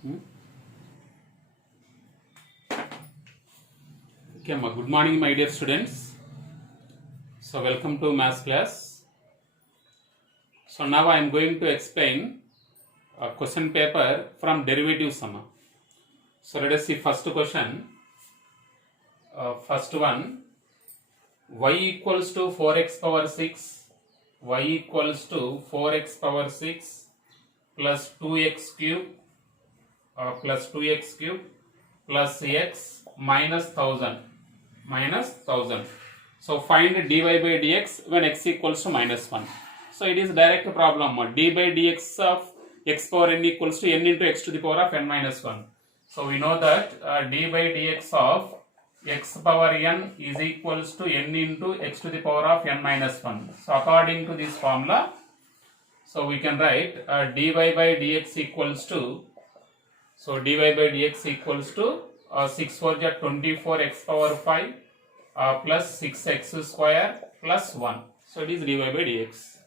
Hmm? Okay, good morning, my dear students. So, welcome to maths class. So, now I am going to explain a question paper from derivative sum. So, let us see first question. First one, y equals to 4x power 6, y equals to 4x power 6 plus 2x cube plus 2x cube plus x minus 1000. So find dy by dx when x equals to minus 1. So it is direct problem. D by dx of x power n equals to n into x to the power of n minus 1. So we know that d by dx of x power n is equals to n into x to the power of n minus 1. So according to this formula, so we can write dy by dx equals to, so dy by dx equals to 6 4 ja 24 x power 5 plus 6x square plus 1. So it is dy by dx.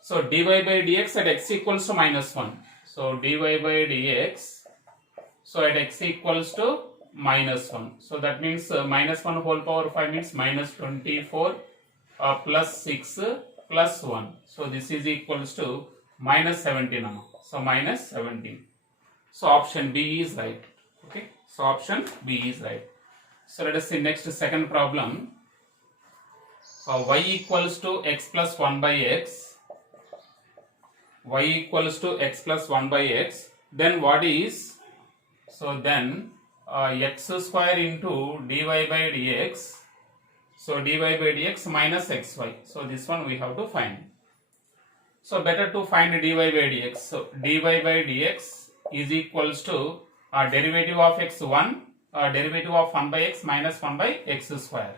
So dy by dx at x equals to minus 1. So dy by dx, so at x equals to minus 1. So that means minus 1 whole power 5 means minus 24 plus 6 plus 1. So this is equals to minus 17. So minus 17. So option B is right. Okay. So option B is right. So let us see next second problem. Y equals to x plus 1 by x. Y equals to x plus 1 by x. Then what is? So then x square into dy by dx. So dy by dx minus xy. So this one we have to find. So better to find dy by dx. So dy by dx is equals to derivative of x1, derivative of 1 by x minus 1 by x square.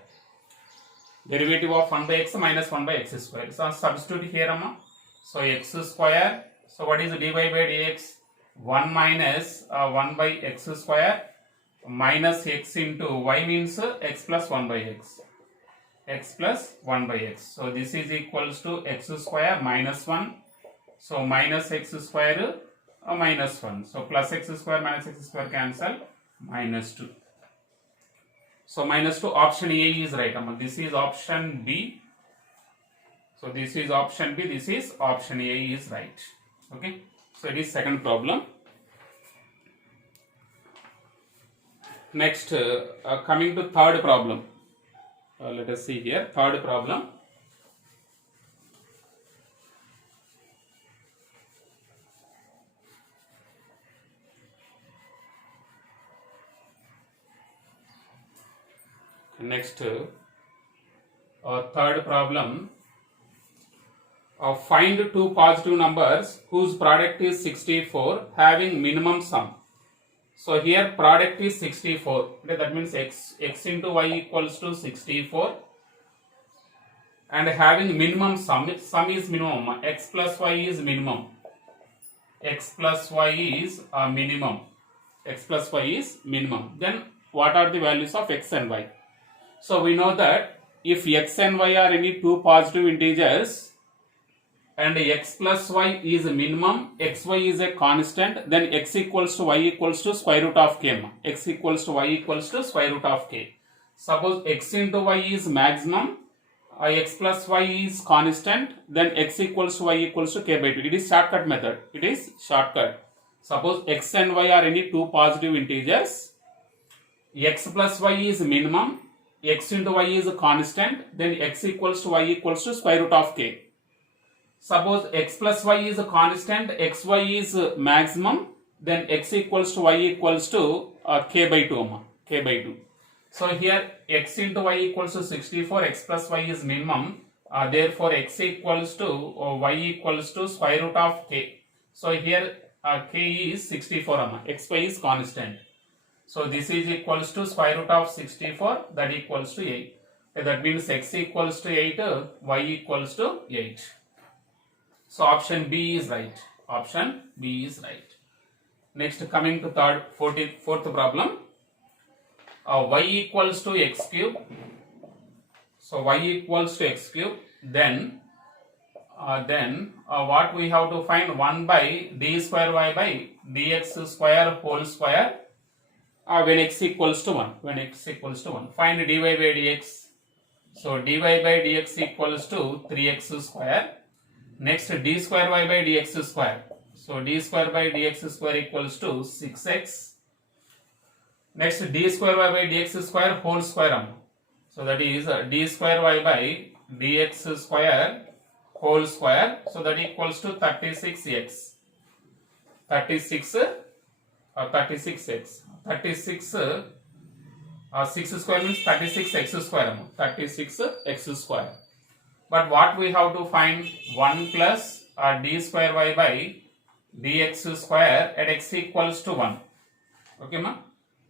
Derivative of 1 by x minus 1 by x square. So substitute here, amma. So x square. So what is dy by dx? 1 minus 1 by x square minus x into y means x plus 1 by x. X plus 1 by x. So this is equals to x square minus 1. So minus x square minus 1. So plus x square minus x square cancel, minus 2. So minus 2, option A is right. This is option B. So this is option B, this is option A is right. Okay. So it is second problem. Next, coming to third problem. Let us see here, third problem. Next, third problem. Find two positive numbers whose product is 64 having minimum sum. So here product is 64. Okay, that means x into y equals to 64 and having minimum sum. Sum is minimum. X plus y is minimum. X plus y is minimum. X plus y is minimum. Then what are the values of x and y? So we know that if x and y are any two positive integers and x plus y is a minimum, xy is a constant, then x equals to y equals to square root of k. X equals to y equals to square root of k. Suppose x into y is maximum, x plus y is constant, then x equals to y equals to k by 2. It is shortcut method. It is shortcut. Suppose x and y are any two positive integers, x plus y is minimum, x into y is a constant, then x equals to y equals to square root of k. Suppose x plus y is a constant, xy is maximum, then x equals to y equals to k by 2. K by 2. So here x into y equals to 64, x plus y is minimum, therefore x equals to y equals to square root of k. So here k is 64, xy is constant. So this is equals to square root of 64, that equals to 8. That means x equals to 8, y equals to 8. So option B is right. Option B is right. Next, coming to fourth problem. Y equals to x cube. So y equals to x cube. Then then what we have to find 1 by d square y by dx square whole square when x equals to 1. When x equals to 1. Find dy by dx. So dy by dx equals to 3x square. Next d square y by dx square. So d square by dx square equals to 6x. Next d square y by dx square whole square. So that is d square y by dx square whole square. So that equals to 36x. 36x. 36 6 square means 36x square. 36x square. But what we have to find 1 plus d square y by dx square at x equals to 1. Okay, ma?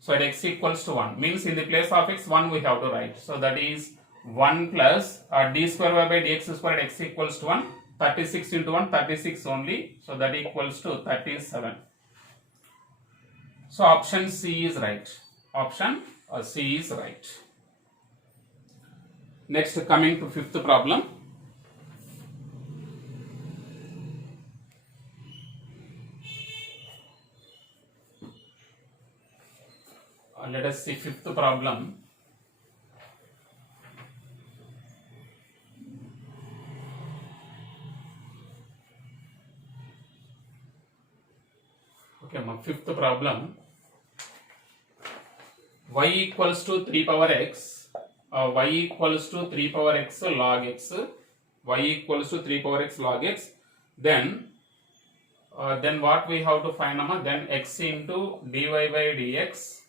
So at x equals to 1 means in the place of x 1 we have to write. So that is 1 plus d square y by dx square at x equals to 1. 36 into 1, 36 only. So that equals to 37. So option C is right. Option C is right. Next, coming to fifth problem. Let us see fifth problem. Okay, my fifth problem. Y equals to 3 power x. Y equals to 3 power x log x. Y equals to 3 power x log x. Then what we have to find? Then x into dy by dx.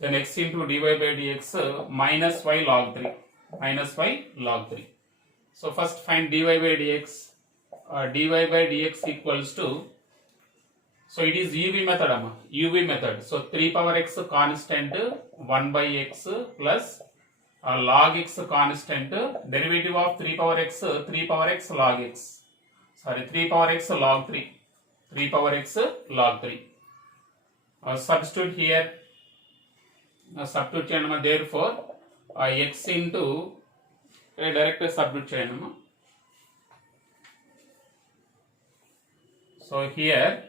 Then x into dy by dx minus y log 3. Minus y log 3. So first find dy by dx. Dy by dx equals to, so it is UV method. UV method. So 3 power x constant 1 by x plus log x constant, derivative of 3 power x log x. Sorry, 3 power x log 3. 3 power x log 3. Substitute here. Substitute cheyama, therefore x into direct substitute cheyama. So here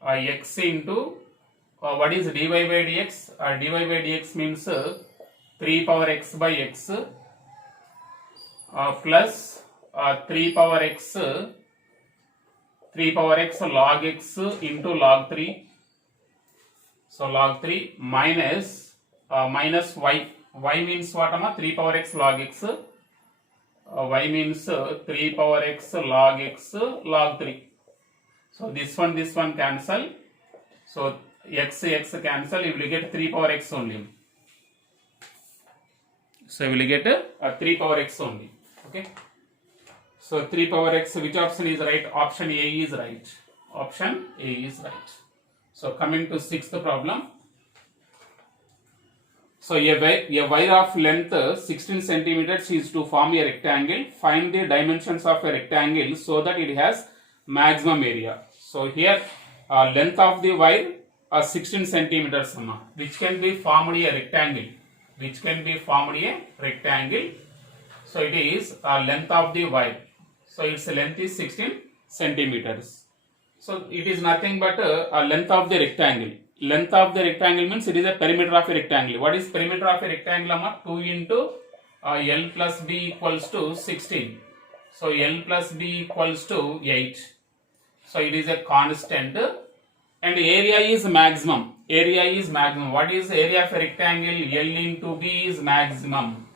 x into what is dy by dx? Dy by dx means 3 power x by x plus 3 power x log x into log 3. So log 3 minus y. Y means what? 3 power x log x. Y means 3 power x log 3. So this one cancel. So x cancel. You will get 3 power x only. So you will get 3 power x only. Okay. So 3 power x. Which option is right? Option A is right. Option A is right. So coming to sixth problem. So a wire of length 16 centimeters is to form a rectangle. Find the dimensions of a rectangle so that it has maximum area. So here length of the wire 16 centimeters, which can be formed a rectangle. Which can be formed a rectangle. So it is length of the wire. So its length is 16 centimeters. So it is nothing but length of the rectangle. Length of the rectangle means it is a perimeter of a rectangle. What is perimeter of a rectangle? 2 into L plus B equals to 16. So L plus B equals to 8. So it is a constant and area is maximum. Area is maximum. What is area of a rectangle? L into B is maximum.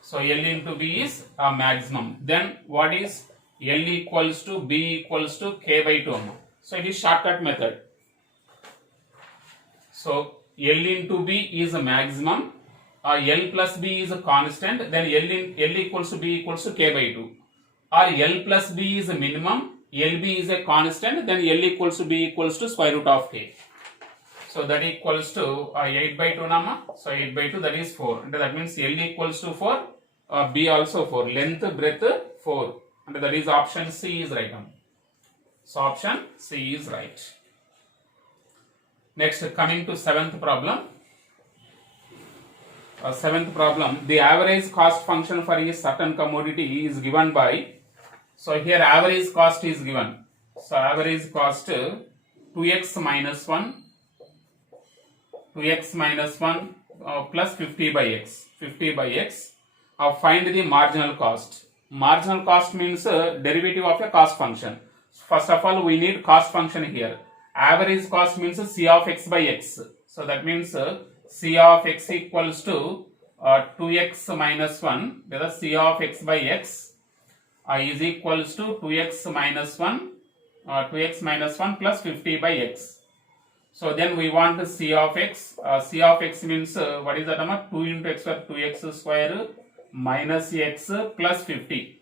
So L into B is a maximum. Then what is L equals to B equals to K by 2. So it is shortcut method. So L into B is a maximum. L plus B is a constant. Then L equals to B equals to K by 2. Or L plus B is a minimum. LB is a constant. Then L equals to B equals to square root of K. So that equals to 8 by 2 nama. So 8 by 2 that is 4. And that means L equals to 4. B also 4. Length, breadth 4. And that is option C is right. So option C is right. Next, coming to seventh problem. Seventh problem. The average cost function for a certain commodity is given by So here average cost is given. So average cost 2x minus 1, 2x minus 1 plus 50 by x. 50 by x. Find the marginal cost. Marginal cost means derivative of a cost function. First of all, we need cost function here. Average cost means c of x by x. So that means c of x equals to 2x minus 1, whether c of x by x is equals to 2x minus 1, 2x minus 1 plus 50 by x. So then we want c of x. C of x means what is that? 2 into x square, 2x square minus x plus 50.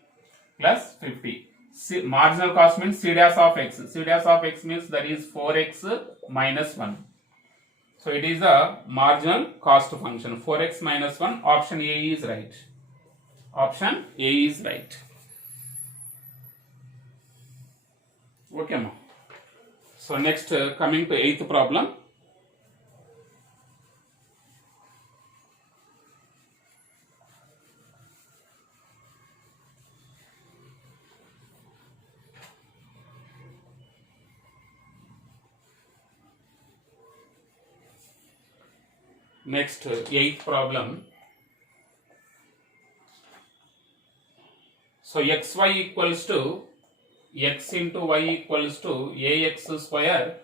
Plus 50. Marginal cost means c dash of x. C dash of x means that is 4x minus 1. So it is a marginal cost function. 4x minus 1. Option A is right. Option A is right. Okay, ma. So next coming to 8th problem. Next 8th problem. So xy equals to x into y equals to ax square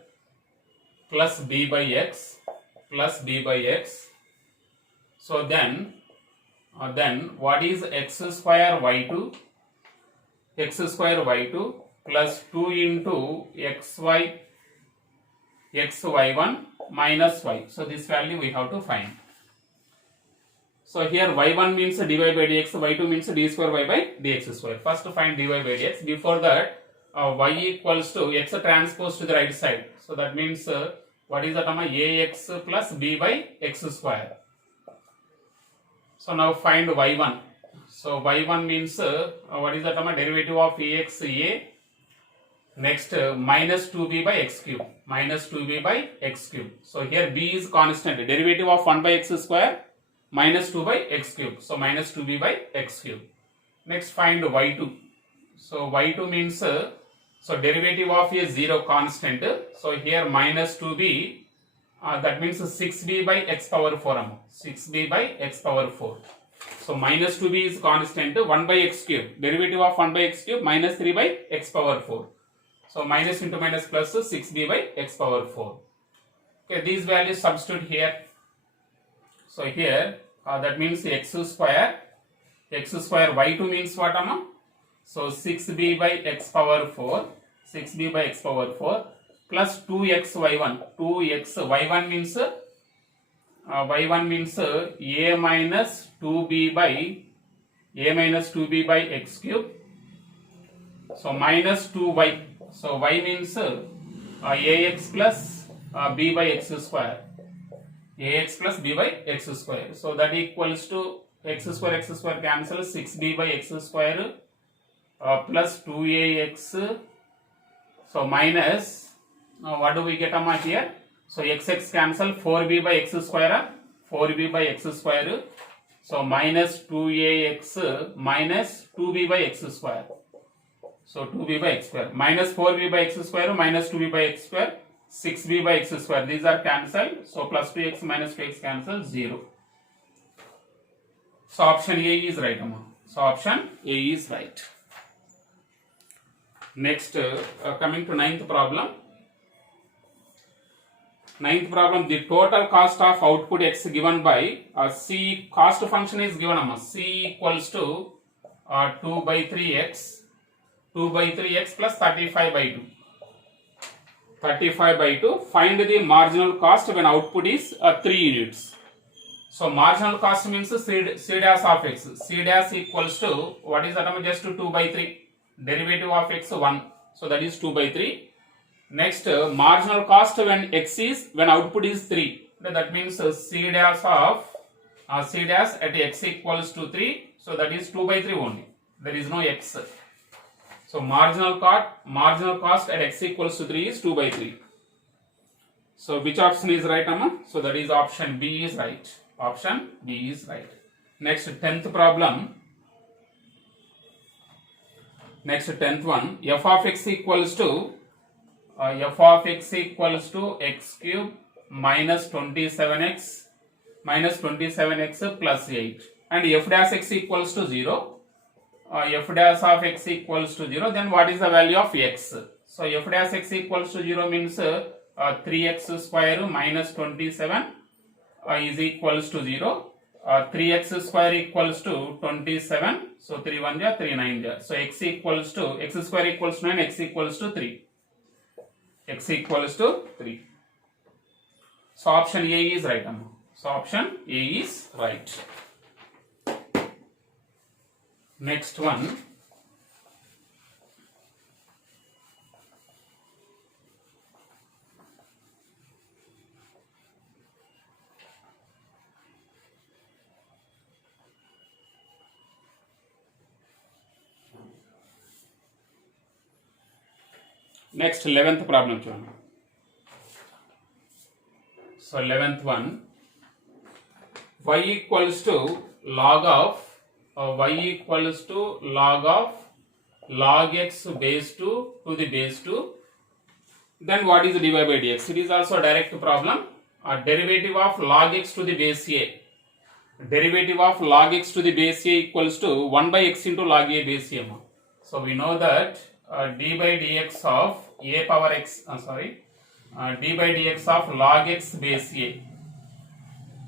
plus b by x plus b by x. So then what is x square y2? X square y2 plus 2 into xy1 minus y. So this value we have to find. So here y1 means dy by dx, y2 means d square y by dx square. First to find dy by dx. Before that y equals to x transpose to the right side. So that means what is that? Ax plus b by x square. So now find y1. So y1 means what is that? Derivative of ax a. Next minus 2b by x cube. Minus 2b by x cube. So here b is constant. Derivative of 1 by x square minus 2 by x cube. So minus 2b by x cube. Next find y2. So y2 means so derivative of a 0 constant. So here minus 2b that means 6b by x power 4. 6b by x power 4. So minus 2b is constant. 1 by x cube. Derivative of 1 by x cube minus 3 by x power 4. So minus into minus plus 6b by x power 4. Okay, these values substitute here. So here that means x square y2 means what? So 6b by x power 4. 6b by x power 4 plus 2x y1. 2x y1 means y1 means a minus 2b by x cube. So minus 2y. So y means ax plus b by x square. Ax plus b by x square. So that equals to x square cancel 6b by x square plus 2ax. So minus what do we get here? So x cancel 4b by x square. 4b by x square. So minus 2ax minus 2b by x square. So 2b by x square minus 4b by x square minus 2b by x square 6b by x square. These are cancelled. So plus 2x minus 2x cancel 0. So option A is right. So option A is right. Next coming to 9th problem. 9th problem, the total cost of output x given by c cost function is given. C equals to 2 by 3x. 2 by 3x plus 35 by 2. 35 by 2. Find the marginal cost when output is 3 units. So marginal cost means c dash of x. C dash equals to what is that? Just 2 by 3. Derivative of x 1. So that is 2 by 3. Next marginal cost when output is 3. That means c dash at x equals to 3. So that is 2 by 3 only. There is no x. So marginal cost at x equals to 3 is 2 by 3. So which option is right, Amma? So that is option B is right. Option B is right. Next 10th problem. Next 10th one, f of x equals to x cube minus 27x plus 8, and f dash x equals to 0. F dash of x equals to 0, then what is the value of x? So f dash x equals to 0 means 3x square minus 27 is equals to 0. 3x square equals to 27. So 3 1 ja, 3 9 ja. So x square equals to 9, x equals to 3. X equals to 3. So option A is right. So option A is right. Next one. Next 11th problem. So 11th one, y equals to log of log x base 2 to the base 2. Then what is dy by dx? It is also a direct problem. Derivative of log x to the base a. Derivative of log x to the base a equals to 1 by x into log a base a. So we know that d by dx of a power x, d by dx of log x base a.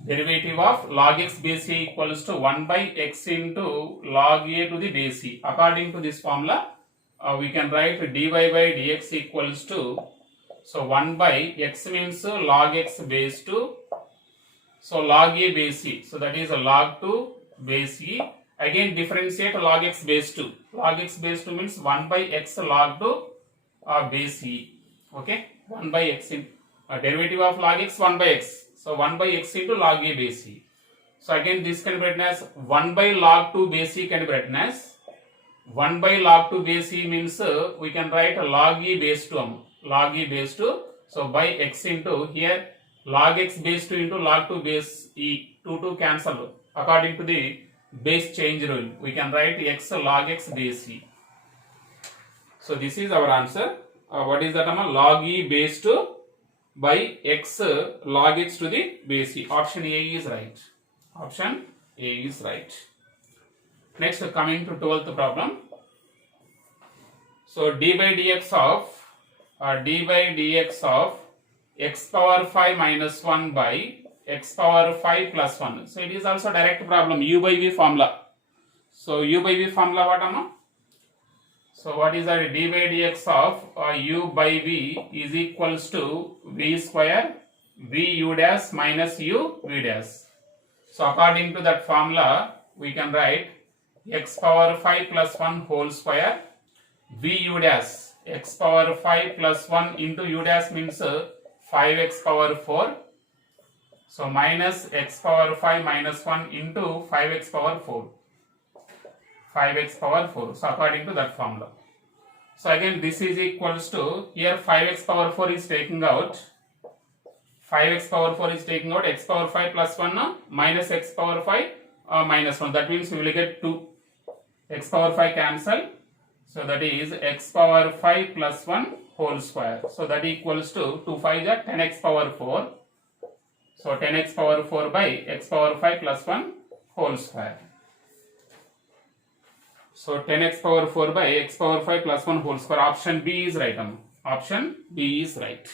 Derivative of log x base a equals to 1 by x into log a to the base e. According to this formula, we can write dy by dx equals to, so 1 by x means log x base 2, so log a base e, so that is a log 2 base e. Again differentiate log x base 2. Log x base 2 means 1 by x log 2 base e. Okay, 1 by x in derivative of log x 1 by x. So 1 by x into log a base e. So again this can be written as 1 by log 2 base e can be written as 1 by log 2 base e means we can write log e base 2. Log e base 2. So by x into here log x base 2 into log 2 base e. 2 cancel. According to the base change rule, we can write x log x base e. So this is our answer. What is that? Log e base 2 by x log x to the base e. Option A is right. Option A is right. Next, coming to 12th problem. So d by dx of x power 5 minus 1 by x power 5 plus 1. So it is also direct problem, u by v formula. So u by v formula what amma? So what is that? D by dx of u by v is equals to v square v u dash minus u v dash. So according to that formula, we can write x power 5 plus 1 whole square v u dash, x power 5 plus 1 into u dash means 5x power 4. So minus x power 5 minus 1 into 5x power 4. 5x power 4. So according to that formula. So again this is equals to, here 5x power 4 is taking out. 5x power 4 is taking out, x power 5 plus 1 minus x power 5 minus 1. That means we will get 2. X power 5 cancel. So that is x power 5 plus 1 whole square. So that equals to 2 5 is 10x power 4. So 10x power 4 by x power 5 plus 1 whole square. So 10x power 4 by x power 5 plus 1 whole square. Option B is right. Option B is right.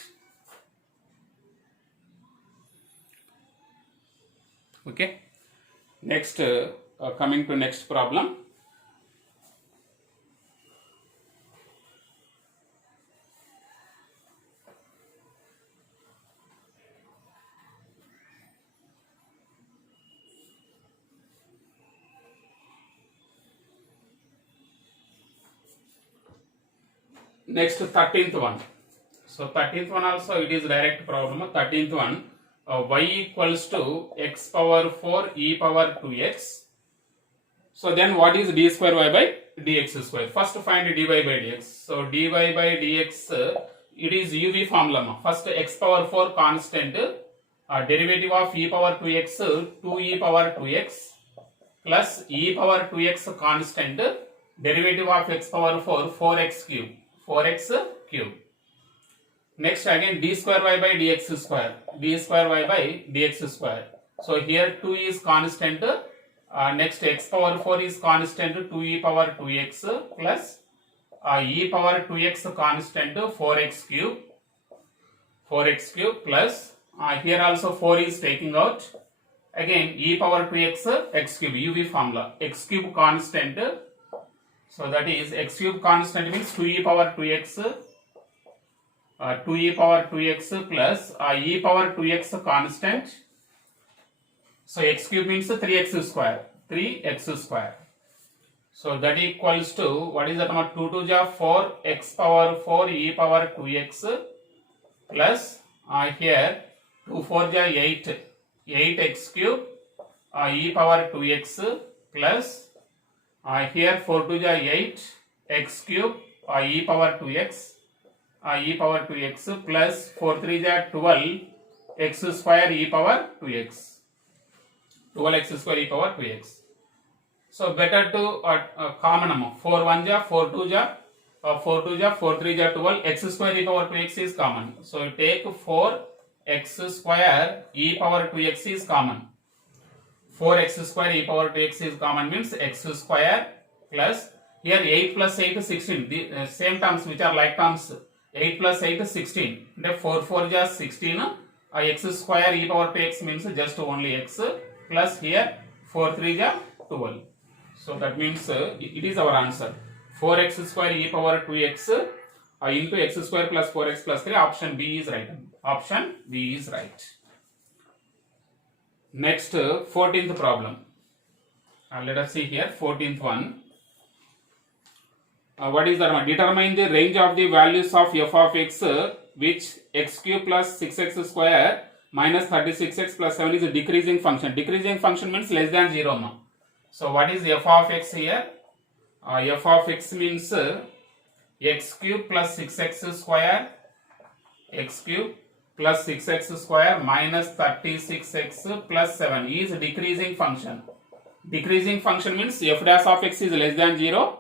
Okay. Next, coming to next problem. Next 13th one. So 13th one also it is direct problem. 13th one, y equals to x power 4 e power 2x. So then what is d square y by dx square? First find dy by dx. So dy by dx it is uv formula. First x power 4 constant, derivative of e power 2x 2e power 2x plus e power 2x constant derivative of x power 4, 4x cube, 4x cube. Next again d square y by dx square, d square y by dx square. So here 2 is constant, next x power 4 is constant, 2e power 2x plus e power 2x constant 4x cube, 4x cube plus here also 4 is taking out, again e power 2x x cube, uv formula, x cube constant, so that is x cube constant means 2e power 2x, 2e power 2x plus e power 2x constant, so x cube means 3x square, 3x square. So that equals to, what is that number, 2 to the 4 x power 4 e power 2x plus here 2 4 the 8, 8x cube e power 2x plus here 4 to the 8 x cube e power 2x, e power 2x plus 4 3 the 12 x square e power 2x, 12x square e power 2x. So better to common amount, 4 1 ja, 4 2 ja, 4 2 ja, 4 3 ja 12, x square e power 2x is common. So take 4x square e power 2x is common. 4x square e power 2x is common means x square plus here 8 plus 8 is 16. The same terms which are like terms. 8 plus 8 is 16. And 4 4 is 16. X square e power 2x means just only x plus here 4 3 is 12. So that means it is our answer. 4x square e power 2x into x square plus 4x plus 3. Option B is right. Option B is right. Next 14th problem. Let us see here 14th one. What is that one? Determine the range of the values of f of x which x cube plus 6x square minus 36x plus 7 is a decreasing function. Decreasing function means less than 0 now. So what is f of x here? F of x means x cube plus 6x square, x cube plus 6x square minus 36x plus 7 is a decreasing function. Decreasing function means f dash of x is less than 0.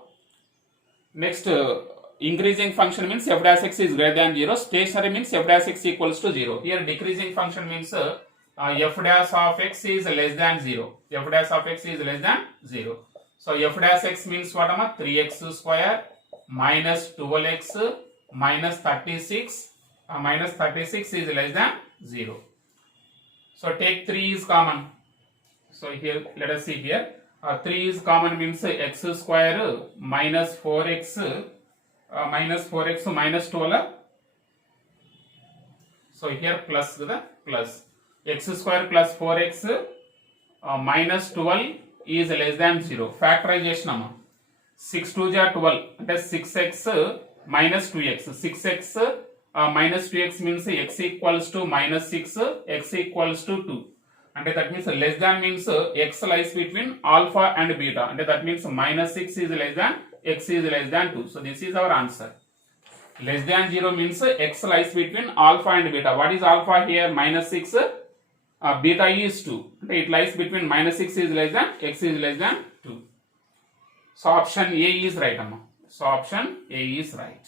Next increasing function means f dash x is greater than 0. Stationary means f dash x equals to 0. Here decreasing function means f dash of x is less than 0. F dash of x is less than 0. So f dash x means what am I? 3x square minus 12x minus 36 minus 36 is less than 0. So take 3 is common. So here let us see here 3 is common means x square minus 4x minus 12. So here plus the plus x square plus 4x minus 12 is less than 0. Factorization 6 2 ja 12 అంటే 6x minus 2x. 6x minus 2x means x equals to minus 6, x equals to 2. And that means less than means x lies between alpha and beta. And that means minus 6 is less than, x is less than 2. So this is our answer. Less than 0 means x lies between alpha and beta. What is alpha here? Minus 6. Beta is 2. It lies between minus 6 is less than, x is less than 2. So option A is right. So option A is right.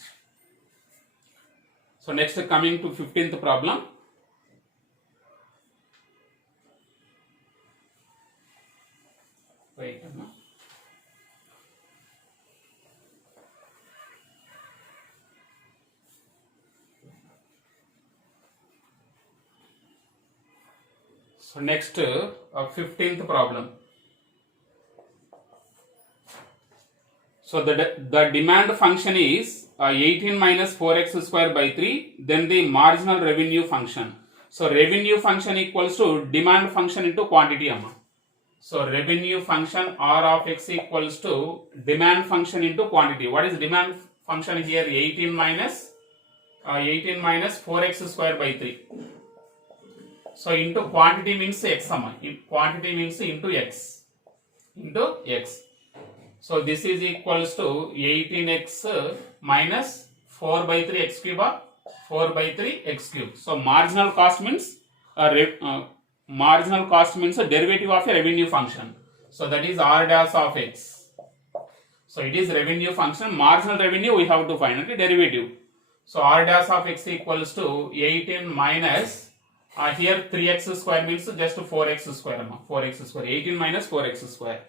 So next coming to 15th problem. Wait. So next 15th problem. So the demand function is 18 minus 4x square by 3, then the marginal revenue function. So revenue function equals to demand function into quantity amma. So revenue function R of x equals to demand function into quantity. What is demand function here? 18 minus 4x square by 3. So into quantity means x amma. Quantity means into x. Into x. So this is equals to 18x minus 4 by 3 x cube or 4 by 3 x cube. So marginal cost means a derivative of a revenue function. So that is R dash of x. So it is revenue function. Marginal revenue we have to find the derivative. So r dash of x equals to 18 minus here 3x square means just 4x square. 4x square. 18 minus 4x square.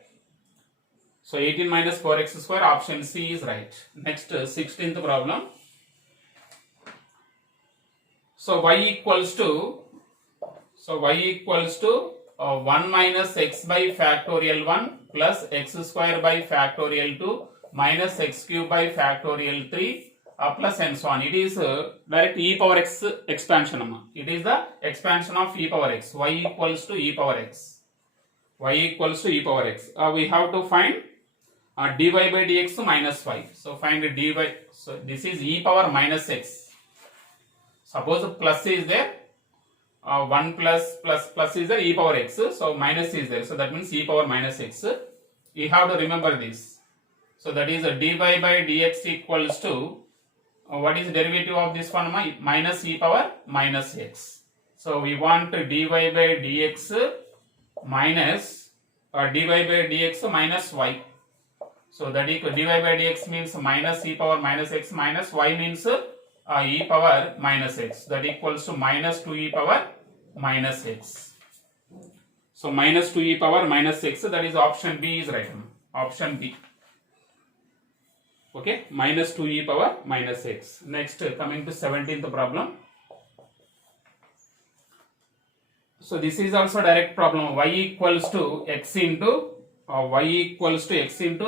So 18 minus 4x square, option C is right. Next 16th problem. So y equals to 1 minus x by factorial 1 plus x square by factorial 2 minus x cube by factorial 3 plus and so on. It is direct e power x expansion. It is the expansion of e power x. Y equals to e power x. Y equals to e power x. We have to find dy by dx minus y. So find dy. So this is e power minus x. Suppose plus is there. 1 plus is there, e power x, so minus is there, so that means e power minus x. You have to remember this. So that is dy by dx equals to what is the derivative of this one? Minus e power minus x. So we want dy by dx minus dy by dx minus y. So that equal dy by dx means minus e power minus x minus y means e power minus x, that equals to minus 2e power minus x. So minus 2e power minus x, that is option B is right. Option B. Okay, minus 2e power minus x. Next, coming to 17th problem. So this is also direct problem. Y equals to x into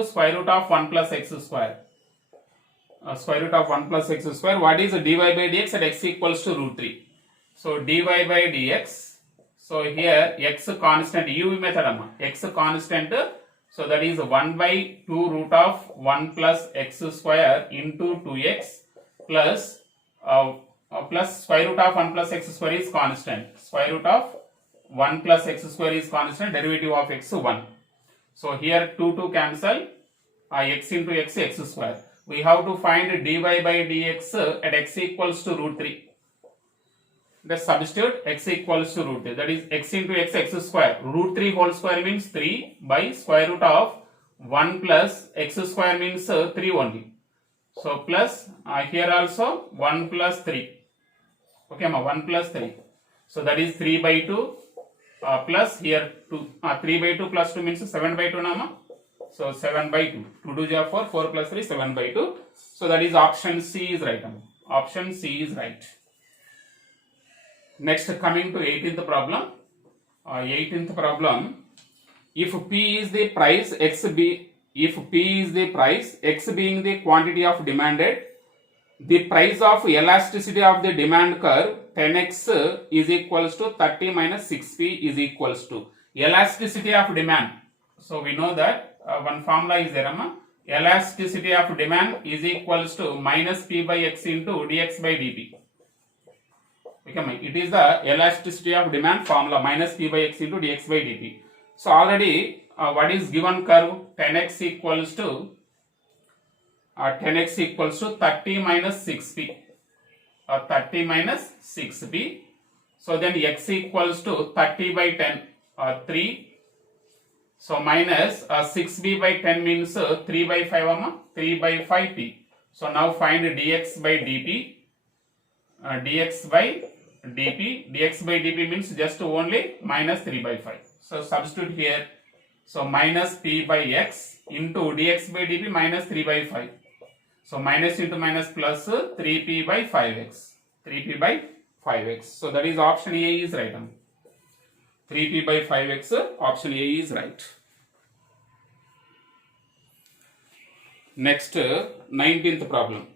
square root of 1 plus x square. Square root of 1 plus x square. What is dy by dx at x equals to root 3? So dy by dx. So here x constant, u method x constant. So that is 1 by 2 root of 1 plus x square into 2x plus plus square root of 1 plus x square is constant. Square root of 1 plus x square is constant. Derivative of x 1. So here 2 cancel. X into x square. We have to find dy by dx at x equals to root 3. Let's substitute x equals to root 3. That is x into x square. Root 3 whole square means 3 by square root of 1 plus x square means 3 only. So plus here also 1 plus 3. Okay, 1 plus 3. So that is 3 by 2 plus here 2. 3 by 2 plus 2 means 7 by 2 nama. So 7 by 2. 2 2 is 4. 4 plus 3, 7 by 2. So that is option C is right. Option C is right. Next, coming to 18th problem. 18th problem. If P is the price, X being the quantity of demanded, the price of elasticity of the demand curve 10x is equals to 30 minus 6p is equals to elasticity of demand. So we know that one formula is there. Elasticity of demand is equals to minus p by x into dx by dt. Okay, it is the elasticity of demand formula, minus p by x into dx by dt. So already what is given curve? 10x equals to 30 minus 6p. 30 minus 6p. So then x equals to 30 by 10 3. So minus 6b by 10 means 3 by 5 3 by 5p. So now find dx by dp. Dx by dp means just only minus 3 by 5. So substitute here. So minus p by x into dx by dp minus 3 by 5. So minus into minus plus 3p by 5x. 3p by 5x. So that is option A is right. 3p by 5x, option A is right. Next, 19th problem.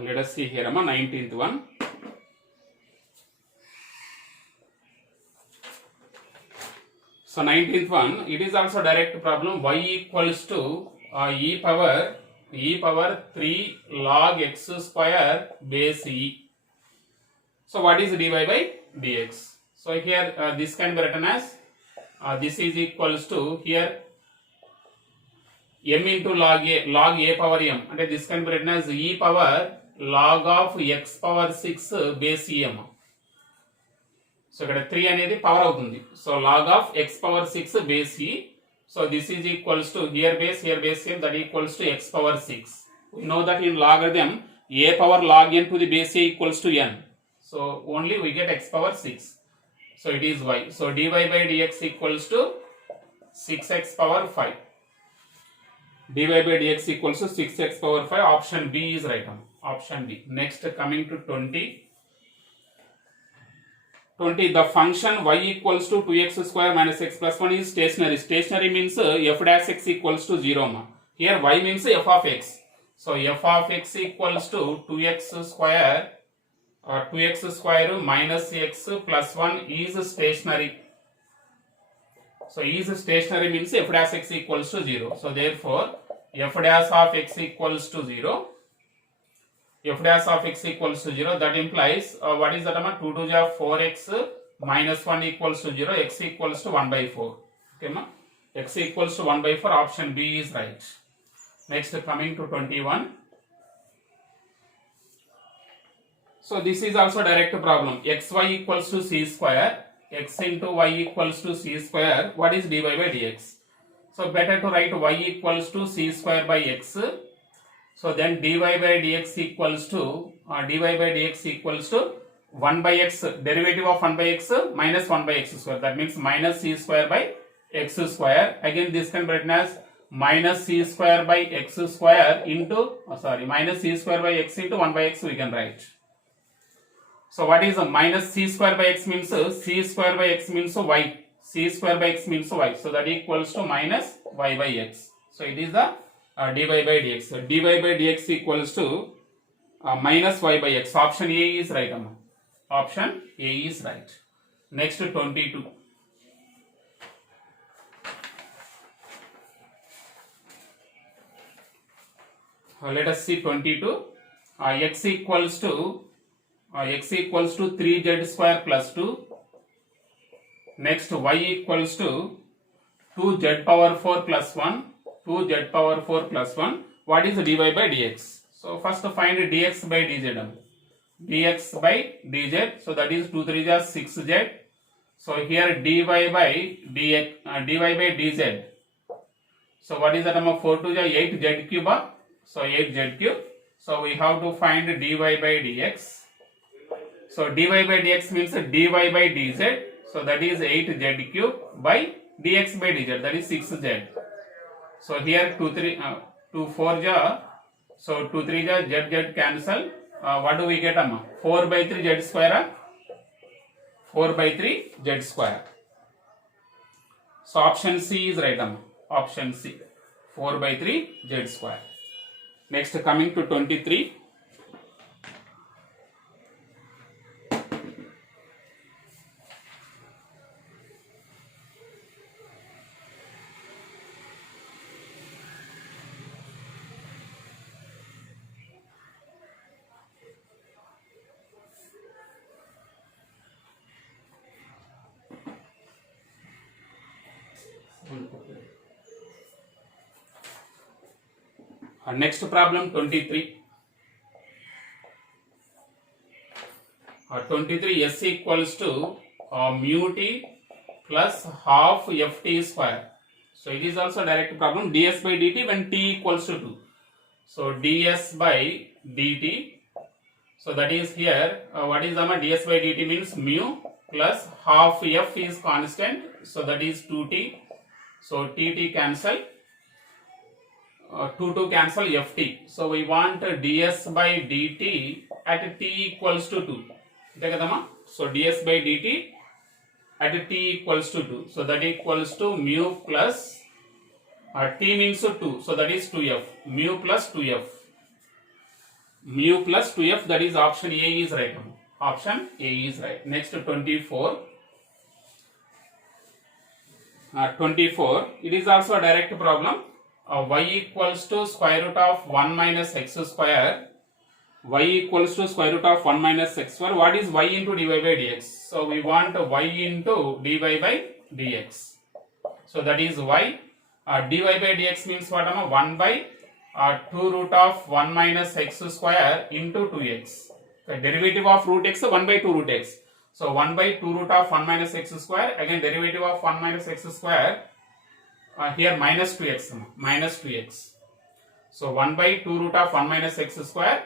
Let us see here, 19th one. So 19th one, it is also direct problem. Y equals to e power 3 log x square base e. So what is dy by dx. So here this can be written as this is equals to here m into log a power m, and this can be written as e power log of x power 6 base em. So ఇక్కడ 3 అనేది power అవుతుంది. So log of x power 6 base e. So this is equals to here base m, that equals to x power 6. We know that in logarithm a power log n to the base a equals to n. So only we get x power 6. So it is y. So dy by dx equals to 6x power 5. dy by dx equals to 6x power 5. Option B is right one. Option B. Next, coming to 20. The function y equals to 2x square minus x plus 1 is stationary. Stationary means f dash x equals to 0. Here y means f of x. So f of x equals to 2x square or 2x square minus x plus 1 is stationary. So is stationary means f dash x equals to 0. So therefore f dash of x equals to 0. F dash of x equals to 0. That implies what is that? 2 to the 4x minus 1 equals to 0. X equals to 1 by 4. Okay, ma? X equals to 1 by 4. Option B is right. Next, coming to 21. So this is also direct problem. Xy equals to c square. X into y equals to c square. What is dy by dx? So better to write y equals to c square by x. So then dy by dx equals to 1 by x, derivative of 1 by x minus 1 by x square. That means minus c square by x square. Again this can be written as minus c square by x square into minus c square by x into 1 by x we can write. So what is minus c square by x means c square by x means y. C square by x means y. So that equals to minus y by x. So it is the dy by dx. So dy by dx equals to minus y by x. Option A is right. Option A is right. Next, 22. Let us see 22. X equals to 3z square plus 2. Next, y equals to 2z power 4 plus 1. 2z power 4 plus 1. What is dy by dx? So first find dx by dz. Dx by dz. So that is 2 3 is 6z. So here dy by dz. So what is that? 4 2 is 8z cube. So 8z cube. So we have to find dy by dx. So dy by dx means dy by dz. So that is 8z cube by dx by dz. That is 6z. So here 2 4 ja. So 2 3 ja z cancel. What do we get? 4 by 3 z square. 4 by 3 z square. So option C is right. Option C. 4 by 3 z square. Next, coming to 23. Next problem 23. 23 s equals to mu t plus half ft square. So it is also a direct problem. ds by dt when t equals to 2. So ds by dt. So that is here what is ds by dt means mu plus half f is constant. So that is 2t. So tt cancel. 2 cancel ft. So we want ds by dt at t equals to 2. So ds by dt at t equals to 2. So that equals to mu plus t means 2. So that is 2f. Mu plus 2f. Mu plus 2f, that is option A is right. Option A is right. Next, 24. 24. It is also a direct problem. Y equals to square root of 1 minus x square y equals to square root of 1 minus x square. What is y into dy by dx? So we want y into dy by dx. So that is y. Dy by dx means what? 1 by 2 root of 1 minus x square into 2x. The derivative of root x 1 by 2 root x. So 1 by 2 root of 1 minus x square. Again derivative of 1 minus x square. Here minus 2x. Minus 2x. So 1 by 2 root of 1 minus x square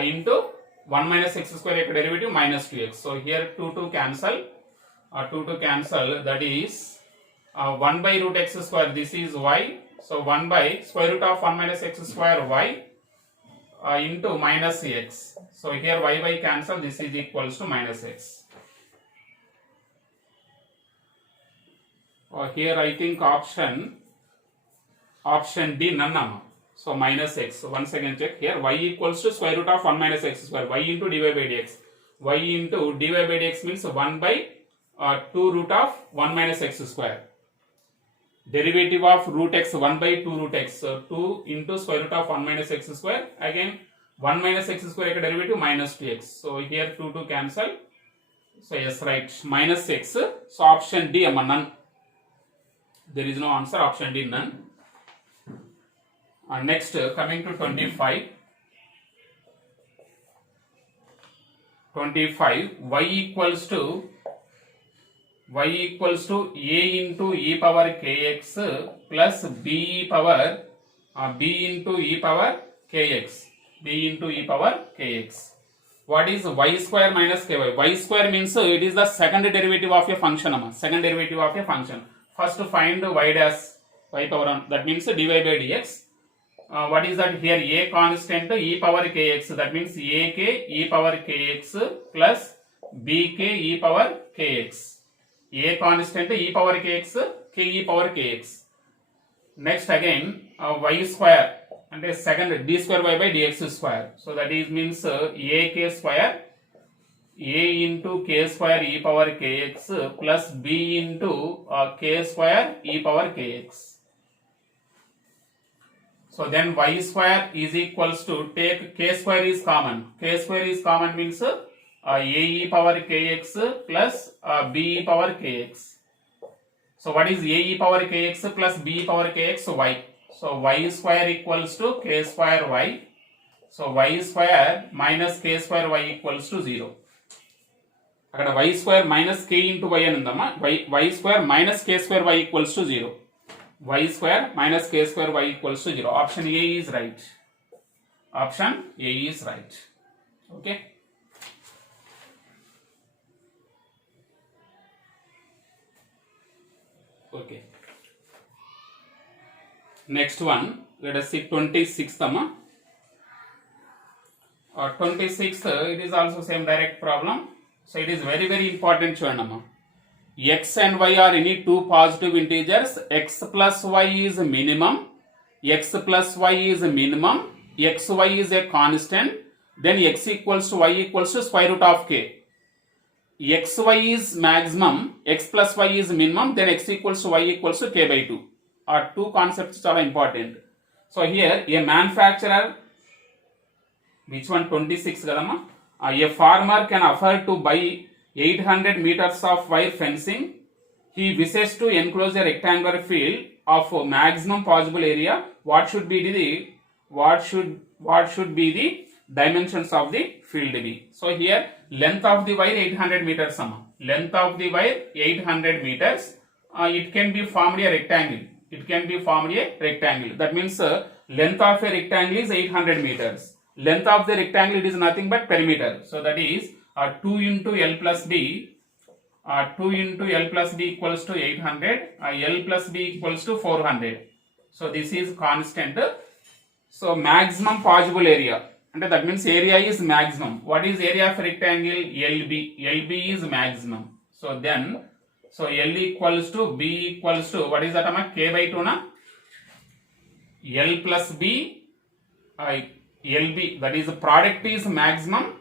into 1 minus x square derivative minus 2x. So here 2 cancel. 2 cancel. That is 1 by root x square. This is y. So 1 by square root of 1 minus x square y into minus x. So here y cancel. This is equals to minus x. Here I think option D none. So minus x. So once again check here y equals to square root of 1 minus x square. Y into dy by dx. Y into dy by dx means 1 by 2 root of 1 minus x square. Derivative of root x 1 by 2 root x. So 2 into square root of 1 minus x square. Again 1 minus x square derivative minus 2x. So here 2 cancel. So yes, right, minus x. So option D none. There is no answer. Option D none. Next coming to 25. 25 y equals to a into e power kx plus b into e power kx. What is y square minus ky? Y square means it is the second derivative of a function. Second derivative of a function. First find y dash y power 1. That means dy by dx. What is that here? A constant e power kx. That means ak e power kx plus bk e power kx. A constant e power kx, k e power kx. Next again y square and a second d square y by dx square. So that is means ak square a into k square e power kx plus b into k square e power kx. So then y square is equals to, take k square is common. K square is common means a e power kx plus b e power kx. So what is a e power kx plus b e power kx? Y. So y square equals to k square y. So y square minus k square y equals to 0. అక్కడ y square minus k into y అని ఉందమ్మా. y square minus k square y equals to 0. Y square minus k square y equals to 0. Option A is right. Option A is right. Okay. Okay. Next one, let us see 26th. 26th, it is also same direct problem. So it is very important. Chudandamma. X and y are any two positive integers. X plus y is minimum. X plus y is minimum. Xy is a constant. Then x equals to y equals to square root of k. Xy is maximum. X plus y is minimum. Then x equals to y equals to k by 2. Are two concepts are important. So here a manufacturer, which one 26 kadama? A farmer can afford to buy 800 meters of wire fencing. He wishes to enclose a rectangular field of maximum possible area. What should be the dimensions of the field be? So here length of the wire 800 meters. Length of the wire 800 meters. It can be formed a rectangle. That means length of a rectangle is 800 meters. Length of the rectangle is nothing but perimeter. So that is 2 into L plus D. 2 into L plus D equals to 800. L plus B equals to 400. So this is constant. So maximum possible area. And that means area is maximum. What is area of rectangle? LB. LB is maximum. So then, so L equals to B equals to, what is that? K by 2 na? L plus B, LB, that is the product is maximum,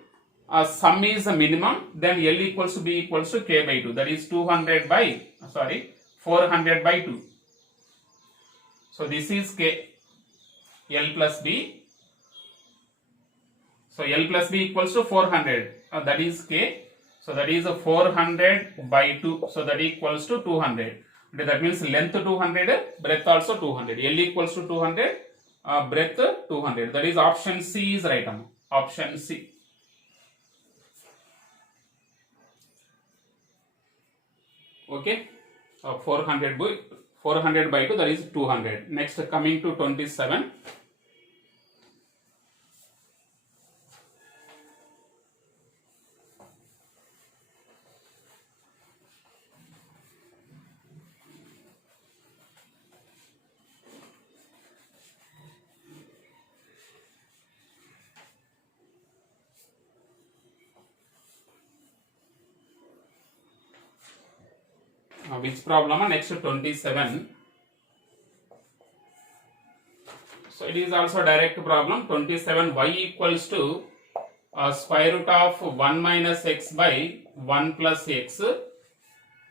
sum is a minimum, then L equals to B equals to K by 2. That is 400 by 2. So this is K, L plus B. So L plus B equals to 400. That is K. So that is 400 by 2. So that equals to 200. That means length 200, breadth also 200. L equals to 200, breadth 200. That is option C is right. Option C. Okay. 400 by 2, that is 200. Next, coming to 27. Which problem? Next 27. So it is also a direct problem. 27, y equals to square root of 1 minus x by 1 plus x.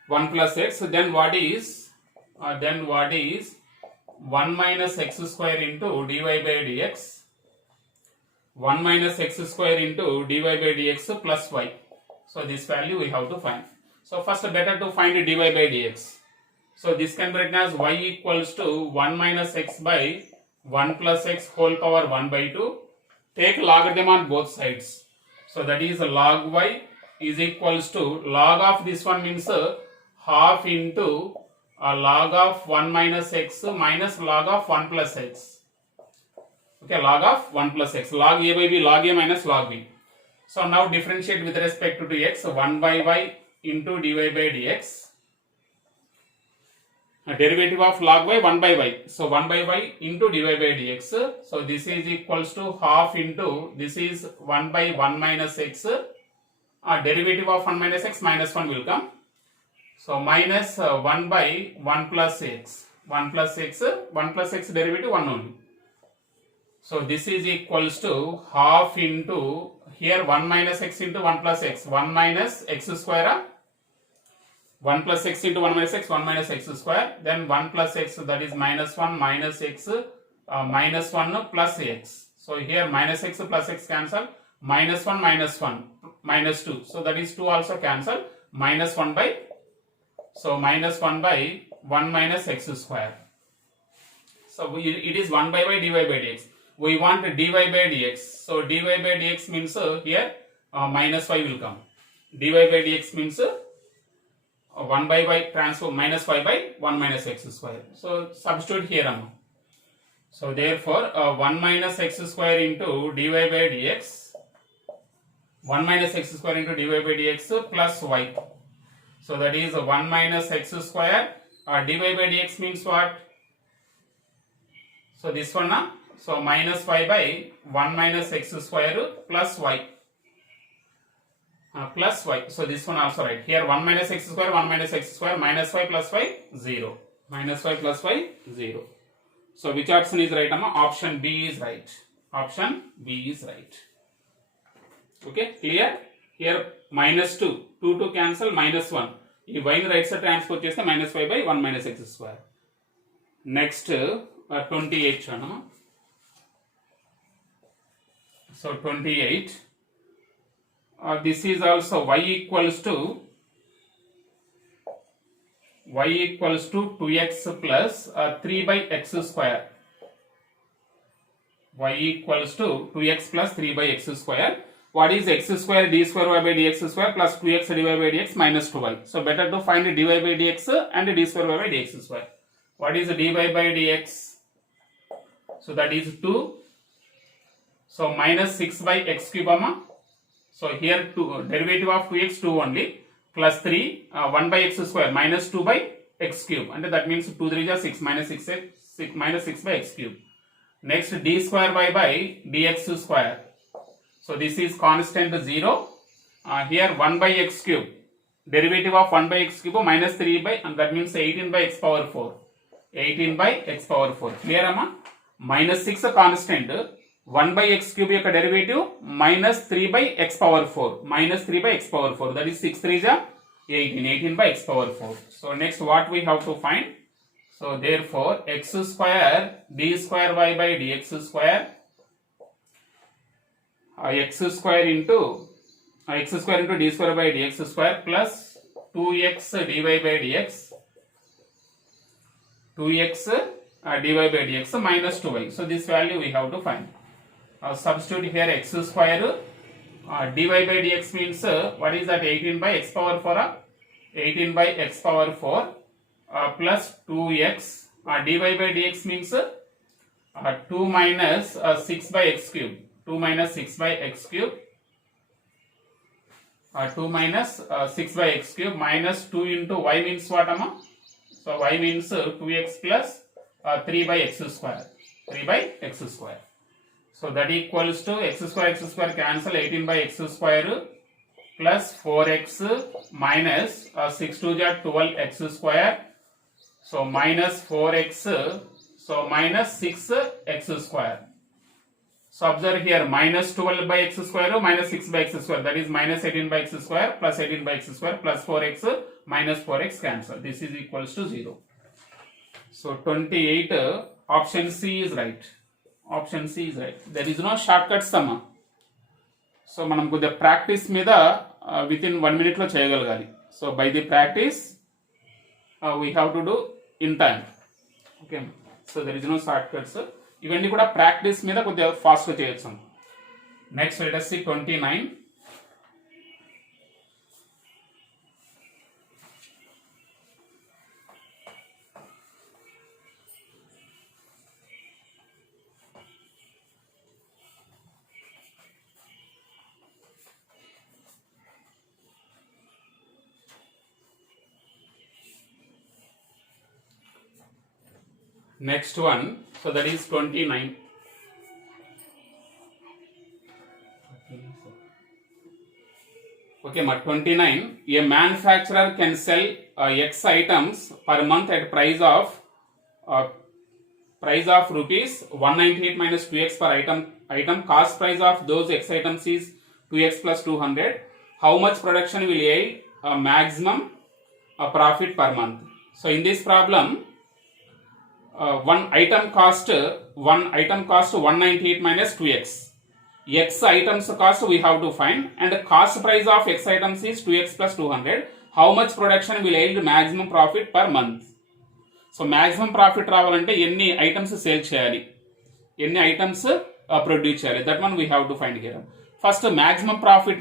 1 plus x. Then what is 1 minus x square into dy by dx. 1 minus x square into dy by dx plus y. So this value we have to find. So first better to find dy by dx. So this can be written as y equals to 1 minus x by 1 plus x whole power 1 by 2. Take logarithm on both sides. So that is log y is equals to log of this one means half into log of 1 minus x minus log of 1 plus x. Okay, log of 1 plus x. Log a by b, log a minus log b. So now differentiate with respect to x. 1 by y into dy by dx. Derivative of log y 1 by y. So 1 by y into dy by dx. So this is equals to half into this is 1 by 1 minus x. Derivative of 1 minus x minus 1 will come. So minus 1 by 1 plus x. 1 plus x derivative 1 only. So this is equals to half into here 1 minus x into 1 plus x. 1 minus x square. 1 plus x into 1 minus x, 1 minus x square, then 1 plus x, that is minus 1 minus x, minus 1 plus x. So here minus x plus x cancel, minus 1 minus 1, minus 2. So that is 2 also cancel, minus 1 by, so minus 1 by 1 minus x square. So it is 1 by y dy by dx. We want dy by dx. So dy by dx means here minus y will come. Dy by dx means 1 by y transform minus y by 1 minus x square. So substitute here. So therefore 1 minus x square into dy by dx. 1 minus x square into dy by dx plus y. So that is 1 minus x square. Dy by dx means what? So this one. So minus y by 1 minus x square plus y. Plus y. So this one also right. Here 1 minus x square, 1 minus x square, minus y plus y, 0. Minus y plus y, 0. So which option is right, Amma? Option B is right. Option B is right. Okay, clear? Here minus 2. 2 to cancel, minus 1. If y in right side transport cheste minus y by 1 minus x square. Next 28. So 28. This is also y equals to 2x plus 3 by x square. Y equals to 2x plus 3 by x square. What is x square d square y by dx square plus 2x dy by dx minus 2y. So better to find dy by dx and d square y by dx square. What is dy by dx? So that is 2. So minus 6 by x cube. So here derivative of 2x 2 only plus 3 1 by x square minus 2 by x cube, and that means 2 3 is 6 minus 6 minus 6 by x cube. Next d square y by dx square. So this is constant 0. Here 1 by x cube, derivative of 1 by x cube minus 3 by, and that means 18 by x power 4. 18 by x power 4. Clear amma? Minus 6 constant. 1 by x cube యొక్క derivative minus 3 by x power 4. Minus 3 by x power 4. That is 6 3 is 18. 18 by x power 4. So next what we have to find? So therefore x square d square y by dx square x square into d square by dx square plus 2x dy by dx 2x dy by dx minus 2y. So this value we have to find. Substitute here x square dy by dx means what is that, 18 by x power 4, 18 by x power 4 plus 2x dy by dx means 2 minus 6 by x cube, 2 minus 6 by x cube, 2 minus 6 by x cube minus 2 into y means what, amma? So y means 2x plus 3 by x square, 3 by x square. So that equals to x square cancel, 18 by x square plus 4x minus 6 to the 12x square. So minus 4x, so minus 6x square. So observe here, minus 12 by x square minus 6 by x square, that is minus 18 by x square plus 18 by x square plus 4x minus 4x cancel. This is equals to 0. So 28, option C is right. Option C is right. There is no shortcut sum. So మనం కొద్దిగా practice మీద within 1 minute లో చేయగలగాలి. So by the practice we have to do in time. Okay. So there is no shortcuts. ఇవన్నీ కూడా practice మీద కొద్దిగా fast గా చేయొచ్చు. Next let us see 29. Next one, so that is 29. Okay, 29. A manufacturer can sell X items per month at price of rupees 198 minus 2x per item. Cost price of those X items is 2x plus 200. How much production will yield maximum profit per month? So in this problem, one item cost 198 minus 2x. X items cost we have to find, and the cost price of X items is 2x plus 200. How much production will yield maximum profit per month? So maximum profit రావాలంటే ఎన్ని items sale చేయాలి, ఎన్ని items produce చేయాలి, that one we have to find here. First, maximum profit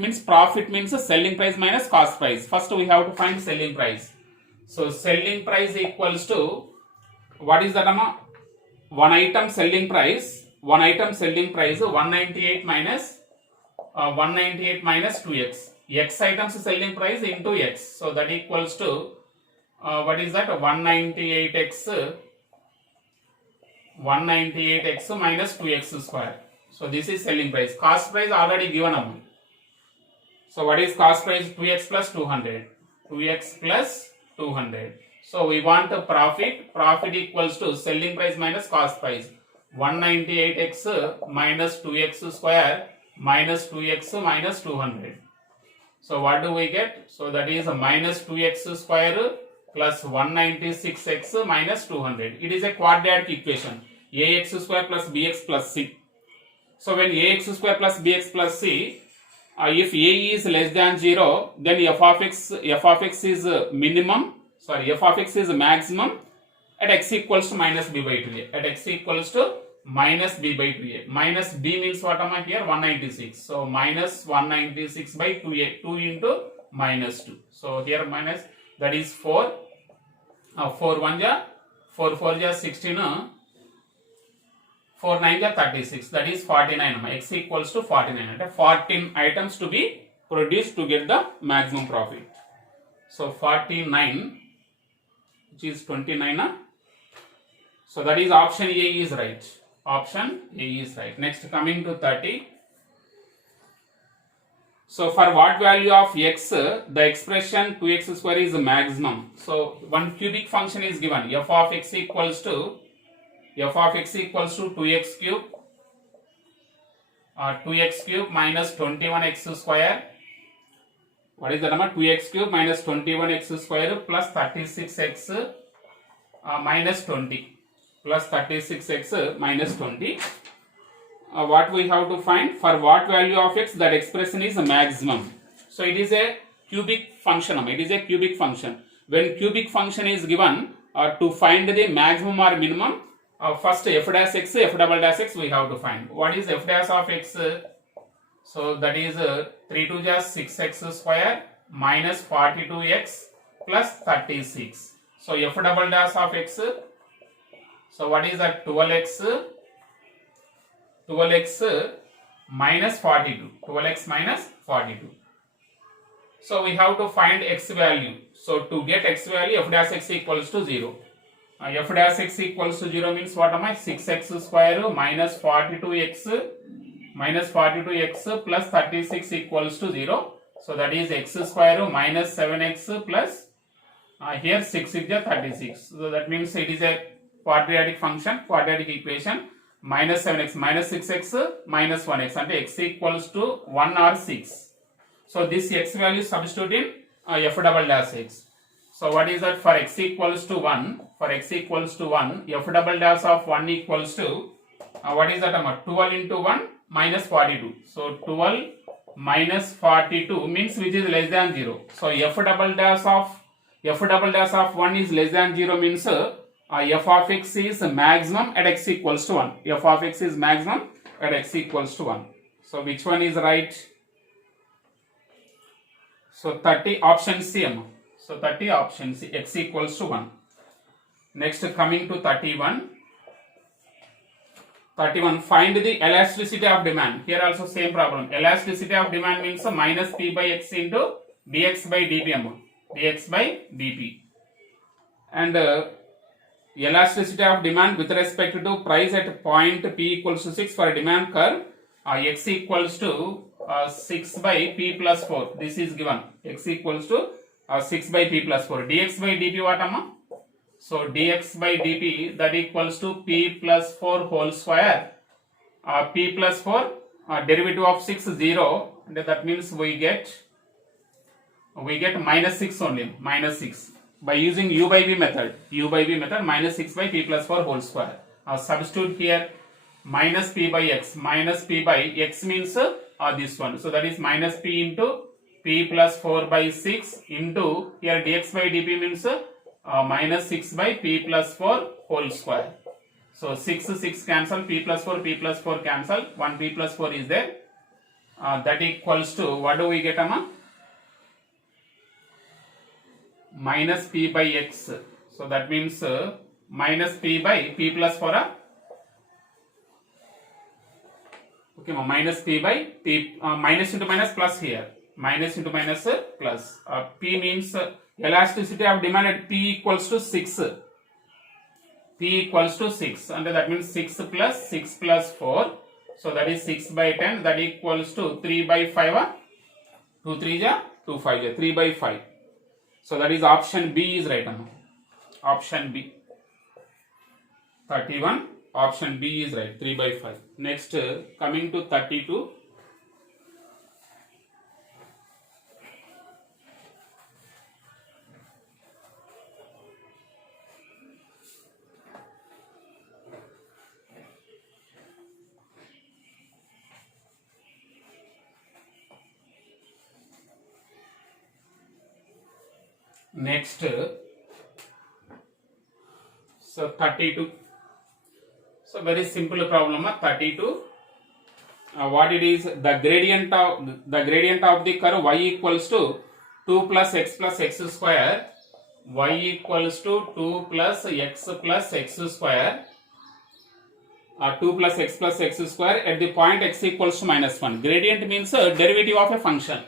means selling price minus cost price. First we have to find selling price. So selling price equals to, what is that, amma? One item selling price 198 minus 2x. X items selling price into x. So that equals to what is that, 198x minus 2x square. So this is selling price. Cost price already given, amma. So what is cost price? 2x plus 200. 2x plus 200. So we want the profit equals to selling price minus cost price, 198x minus 2x square minus 2x minus 200. So what do we get? So that is minus 2x square plus 196x minus 200. It is a quadratic equation, ax square plus bx plus c. So when ax square plus bx plus c, if a is less than 0, then f of x is minimum. Sorry, f of x is maximum at x equals to minus b by 2a. At x equals to minus b by 2a. Minus b means what, am I here? 196. So minus 196 by 2a. 2 into minus 2. So here minus, that is 4. 4 1 ja, 4 4 ja 16. 4 9 ja 36. That is 49. X equals to 49. 14 items to be produced to get the maximum profit. So 49, which is 29. So that is option A is right. Option A is right. Next, coming to 30. So for what value of x, the expression 2x square is the maximum. So one cubic function is given. F of x equals to 2x cube. 2x cube minus 21x square. What is the number? 2x cube minus 21x square plus 36x minus 20. Plus 36x minus 20. what we have to find? For what value of x that expression is maximum. So it is a cubic function. It is a cubic function. When cubic function is given, to find the maximum or minimum, first f dash x, f double dash x we have to find. What is f dash of x? So that is 3 to just 6x square minus 42x plus 36. So f double dash of x, so what is that? 12x minus 42. 12x minus 42. So we have to find x value. So to get x value, f dash x equals to 0. F dash x equals to 0 means what am I? 6x square minus 42x plus 36 equals to 0. So that is x square minus 7x plus here 6 is 36. So that means it is a quadratic function, quadratic equation. Minus 7x minus 6x minus 1x and x equals to 1 or 6. So this x value substitute in f double dash x. So what is that? For x equals to 1, f double dash of 1 equals to what is that? 12 into 1 minus 42. So 12 minus 42 means which is less than 0. So f double dash of 1 is less than 0 means f of x is maximum at x equals to 1. F of x is maximum at x equals to 1. So which one is right? So 30 option C. So 30 option C, x equals to 1. Next coming to 31. 31, find the elasticity of demand. Here also same problem. Elasticity of demand means minus p by x into dx by dp. Dx by dp. And elasticity of demand with respect to price at point p equals to 6 for demand curve, x equals to 6 by p plus 4. This is given. X equals to 6 by p plus 4. Dx by dp what amma? So dx by dp that equals to p plus 4 whole square. P plus 4 derivative of 6 0. And that means we get minus 6 only. Minus 6. By using u by v method, minus 6 by p plus 4 whole square. Substitute here minus p by x means this one. So that is minus p into p plus 4 by 6 into here dx by dp means minus 6 by p plus 4 whole square. So 6 cancel, p plus 4 cancel, 1 p plus 4 is there. That equals to what do we get amma? Minus p by x. So that means minus p by p plus 4. Okay, minus p by p, minus into minus plus here. Minus into minus plus. P means elasticity of demand at p equals to 6. P equals to 6. And that means 6 plus 4. So that is 6 by 10. That equals to 3 by 5. 2 3 ja, 2 5 ja, 3 by 5. So that is option B is right. Option B. 31. Option B is right. 3 by 5. Next, coming to 32. Next, so 32. So very simple problem. 32. What it is? The gradient of the curve y equals to 2 plus x square. Y equals to 2 plus x square. 2 plus x square at the point x equals to minus 1. Gradient means derivative of a function.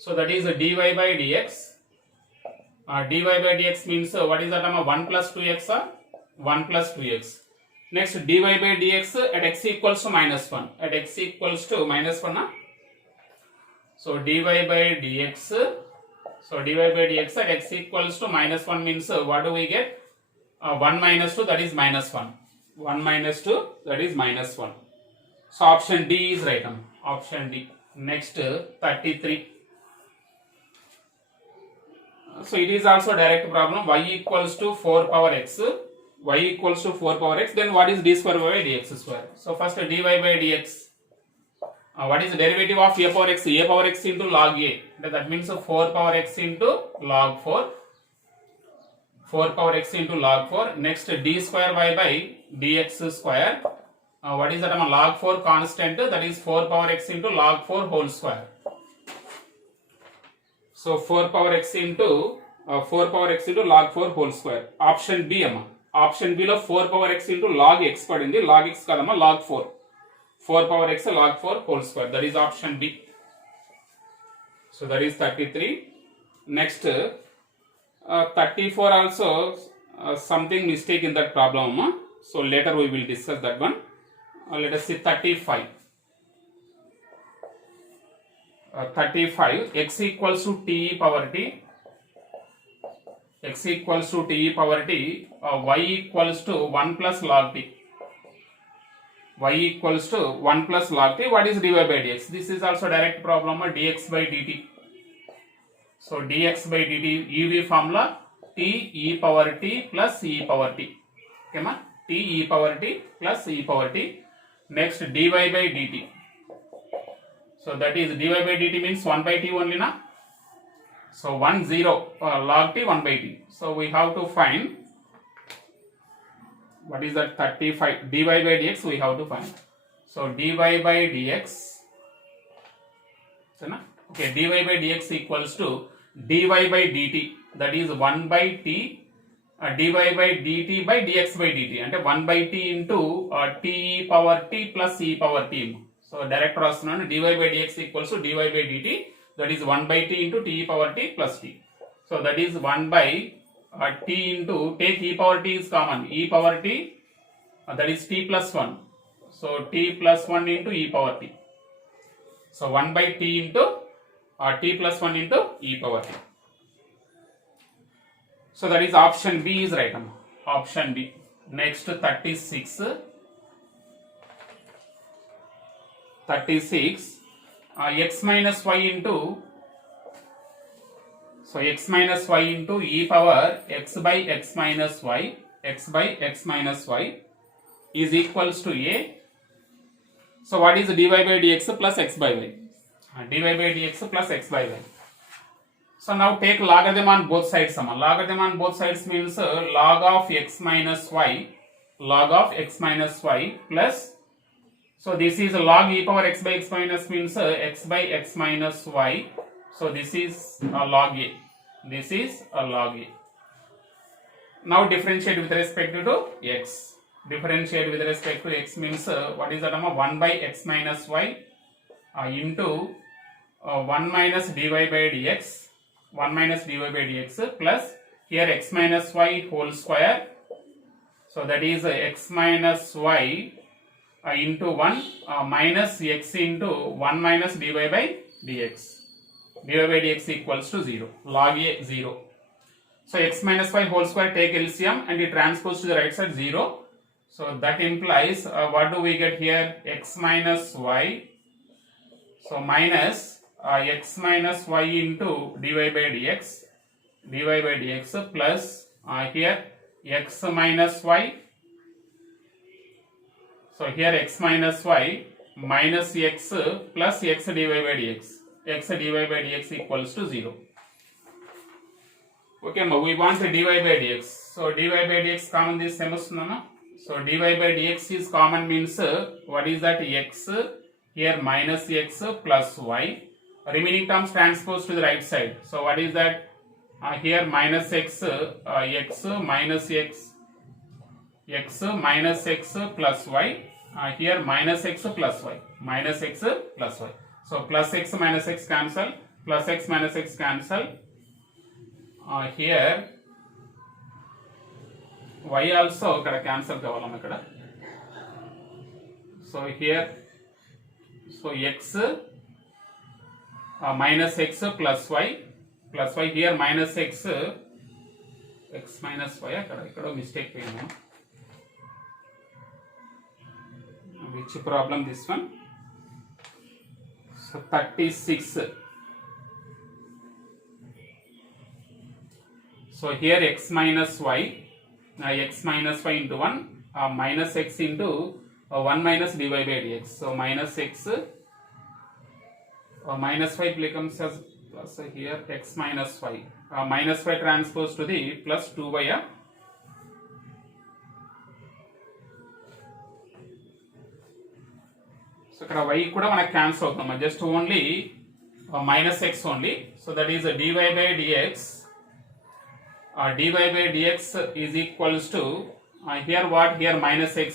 So that is dy by dx. Dy by dx means what is that? 1 plus 2x or 1 plus 2x. Next, dy by dx at x equals to minus 1. At x equals to minus 1. So dy by dx. So dy by dx at x equals to minus 1 means what do we get? 1 minus 2, that is minus 1. 1 minus 2, that is minus 1. So option D is right. Option D. Next, 33. So it is also direct problem. Y equals to 4 power x. y equals to 4 power x, then what is d square by dx square? So first dy by dx. What is the derivative of a power x? A power x into log a. That means 4 power x into log 4. 4 power x into log 4. Next d square y by dx square. What is that? Log 4 constant, that is 4 power x into log 4 whole square. So 4 power x into log 4 whole square. Option B amma. Option B lo 4 power x into log x padindi. Log x kadamma log 4. 4 power x log 4 whole square. That is option B. So that is 33. Next 34 also something mistake in that problem amma. So later we will discuss that one. Let us see 35. 35 x equals to t power t. X equals to t power t. Y equals to 1 plus log t. Y equals to 1 plus log t. What is dy by dx? This is also direct problem, dx by dt. So dx by dt EV formula t e power t plus e power t. Okay ma? T e power t plus e power t. Next dy by dt. So that is dy by dt means 1 by t only na. So 1 0 log t 1 by t. So we have to find what is that 35 dy by dx we have to find. So dy by dx. Okay, dy by dx equals to dy by dt, that is 1 by t dy by dt by dx by dt, అంటే 1 by t into t e power t plus e power t. So direct రాస్తున్నాను dy by dx equals to dy by dt, that is 1 by t into t e power t plus t. So that is 1 by t into, take e power t is common, e power t that is t plus 1. So t plus 1 into e power t. So 1 by t into t plus 1 into e power t. So that is option B is right. Option B. Next 36. 36 x minus y into, so x minus y into e power x by x minus y, x by x minus y is equals to a. So what is dy by dx plus x by y? Dy by dx plus x by y. So now take logarithm on both sides. Logarithm on both sides means log of x minus y, log of x minus y plus, so this is log e power x by x minus means x by x minus y. So this is log a. This is log a. Now differentiate with respect to x. Differentiate with respect to x means what is that? 1 by x minus y into 1 minus dy by dx. 1 minus dy by dx plus here x minus y whole square. So that is x minus y into 1 minus x into 1 minus dy by dx. dy by dx equals to 0. Log a 0. So x minus y whole square, take LCM and it transpose to the right side 0. So that implies what do we get here? X minus y. So minus x minus y into dy by dx, dy by dx plus here x minus y. So here x minus y minus x plus x dy by dx, x dy by dx equals to 0. Okay, we want dy by dx. So dy by dx common this same vastundana. So dy by dx is common means what is that? X, here minus x plus y. Remaining terms transpose to the right side. So what is that? Here minus x, x minus x, x minus x plus y. Here minus x plus y, minus x plus y. So plus x minus x cancel, plus x minus x cancel. Here y also ikkada cancel kavalam ikkada. So here, so x minus x plus y here minus x, x minus y ikkada mistake payina. Which problem this one? So 36. So here x minus y x minus 5 into 1 minus x into 1 minus dy by dx. So minus x minus 5 becomes as plus here x minus 5. Minus 5 transpose to the plus 2 by so ఇక్కడ y కూడా మనకు cancel అవుతుంది, just only minus x only. So that is dy by dx. Dy by dx is equals to here what, here minus x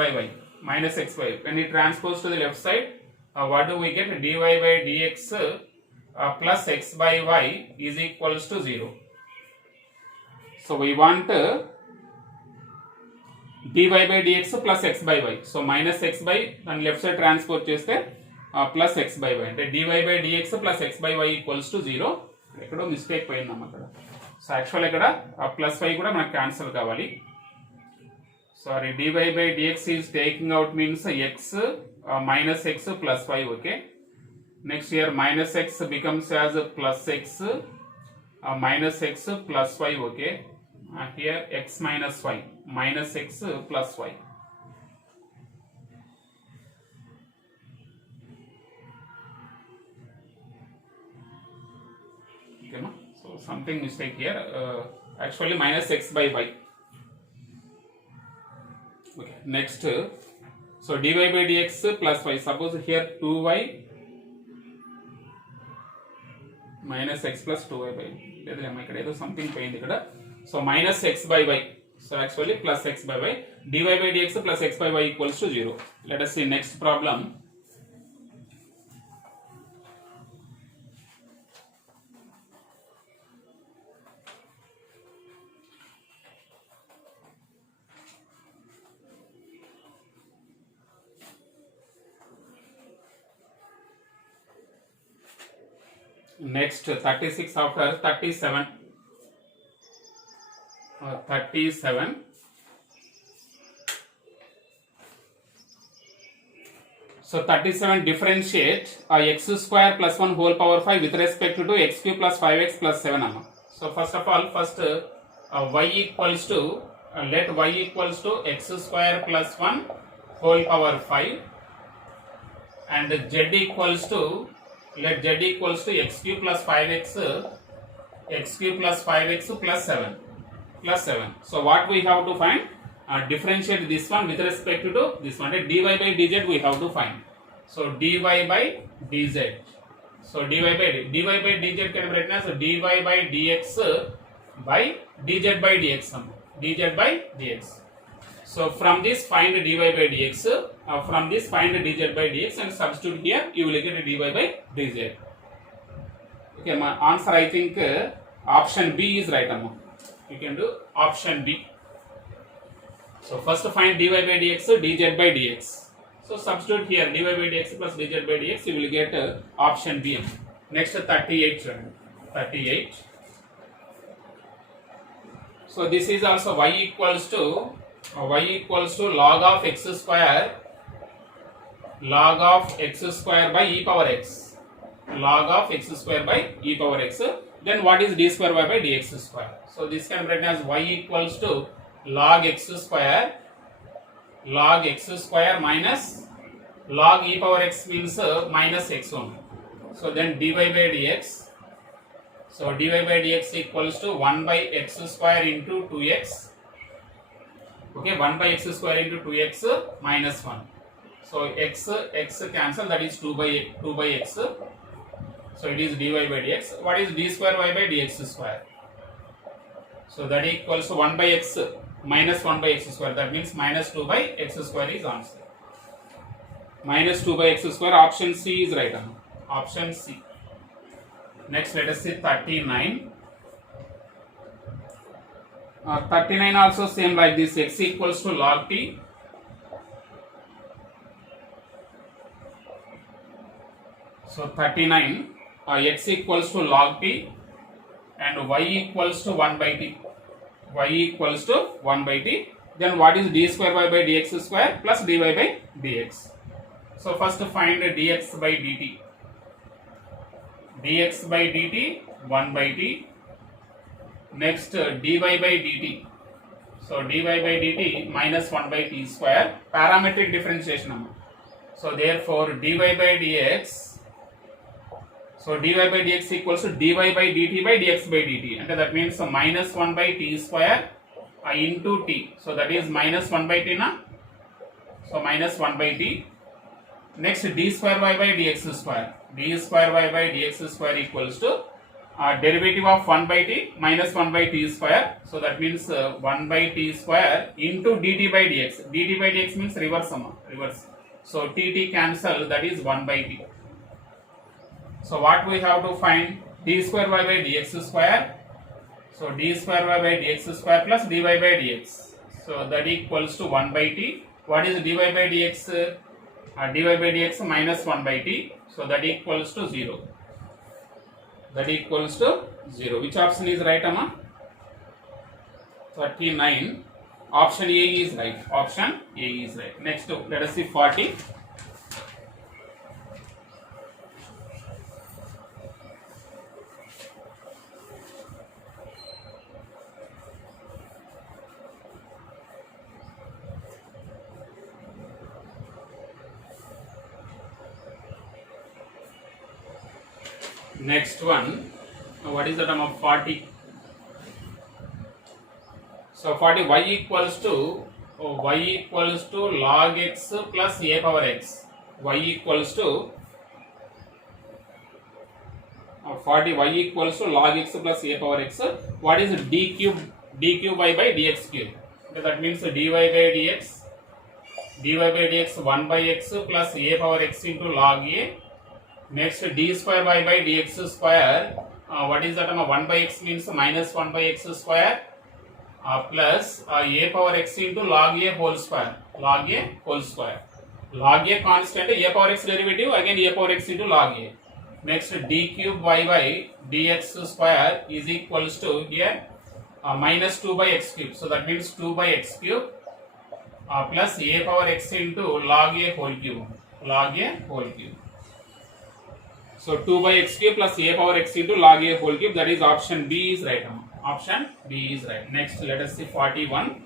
by y, minus x by y. When we transpose to the left side, what do we get? Dy by dx plus x by y is equals to 0. So we want dy by dx plus x by y. So minus x by and left side transpose చేస్తే plus x by y అంటే dy by dx plus x by y equals to 0. ఎక్కడో mistake పోయిందమ్మ అక్కడ. So actual ఇక్కడ plus 5 కూడా మనకు cancel కావాలి. Sorry, dy by dx is taking out means x minus x plus 5. okay, next here minus x becomes as plus x minus x plus 5. okay, here x minus 5 minus x plus 5. okay, no? So something mistake here, actually minus x by y. okay, next so dy by dx plus 5. suppose here 2y minus x plus 2y by లేదమ్మా ఇక్కడ ఏదో something పోయింది ఇక్కడ. So minus x by y. So actually plus x by y. dy by dx plus x by y equals to 0. let us see next problem. Next 36 after 37. 37. So 37 differentiate x square plus 1 whole power 5 with respect to x cube plus 5x plus 7 amma. So first of all, first y equals to let y equals to x square plus 1 whole power 5 and z equals to let z equals to x cube plus 5x plus 7 plus 7. So what we have to find? Differentiate this one with respect to this one. dy by dz we have to find. So dy by dz. So dy by dz can be written as dy by dx by dz by dx. dz by dx. So from this find dy by dx. From this find dz by dx and substitute here. You will get dy by dz. Okay, my answer I think option B is right. You can do option B. So first find dy by dx, dz by dx. So substitute here dy by dx plus dz by dx. You will get option B. Next 38. 38. So this is also y equals to log of x square by e power x. Log of x square by e power x. Then what is d square y by dx square? So this can be written as y equals to log x square minus log e power x means minus x only. So then dy by dx. So dy by dx equals to 1 by x square into 2x. Okay, 1 by x square into 2x minus 1. So x cancel, that is 2 by x. So it is dy by dx. What is d square y by dx square? So that equals to 1 by x minus 1 by x square. That means minus 2 by x square is answer. Minus 2 by x square. Option C is right. Option C. Next let us see 39. 39 also same like this. X equals to log t. So 39 x equals to log t and y equals to 1 by t. Y equals to 1 by t. Then what is d square y by dx square plus dy by dx. So first find dx by dt. Dx by dt 1 by t. Next dy by dt. So dy by dt minus 1 by t square, parametric differentiation. So therefore dy by dx, so dy by dx equals to dy by dt by dx by dt, and that means minus 1 by t square into t. So that is minus 1 by t na. So minus 1 by t. Next d square y by dx square. D square y by dx square equals to derivative of 1 by t minus 1 by t square. So that means 1 by t square into dt by dx. dt by dx means reverse sum. Reverse. So t cancel, that is 1 by t. So what we have to find? D square y by dx square. So d square y by dx square plus dy by dx. So that equals to 1 by t. What is dy by dx? Dy by dx minus 1 by t. So that equals to 0. That equals to 0. Which option is right, Amma? 39. Option A is right. Option A is right. Next, let us see 40. Next one, what is the term of 40? So 40, y equals to log x plus a power x. Y equals to 40, y equals to log x plus a power x. What is d cube y by dx cube? Okay, that means dy by dx 1 by x plus a power x into log a. Next d square y by dx square, what is that? 1 by x means minus 1 by x square plus a power x into log a whole square. Log a whole square. Log a constant, a power x derivative, again a power x into log a. Next d cube y by dx square is equals to here minus 2 by x cube. So that means 2 by x cube plus a power x into log a whole cube. Log a whole cube. So 2 by x cube plus a power x into log a whole cube, that is option B is right. Option B is right. Next, let us see 41.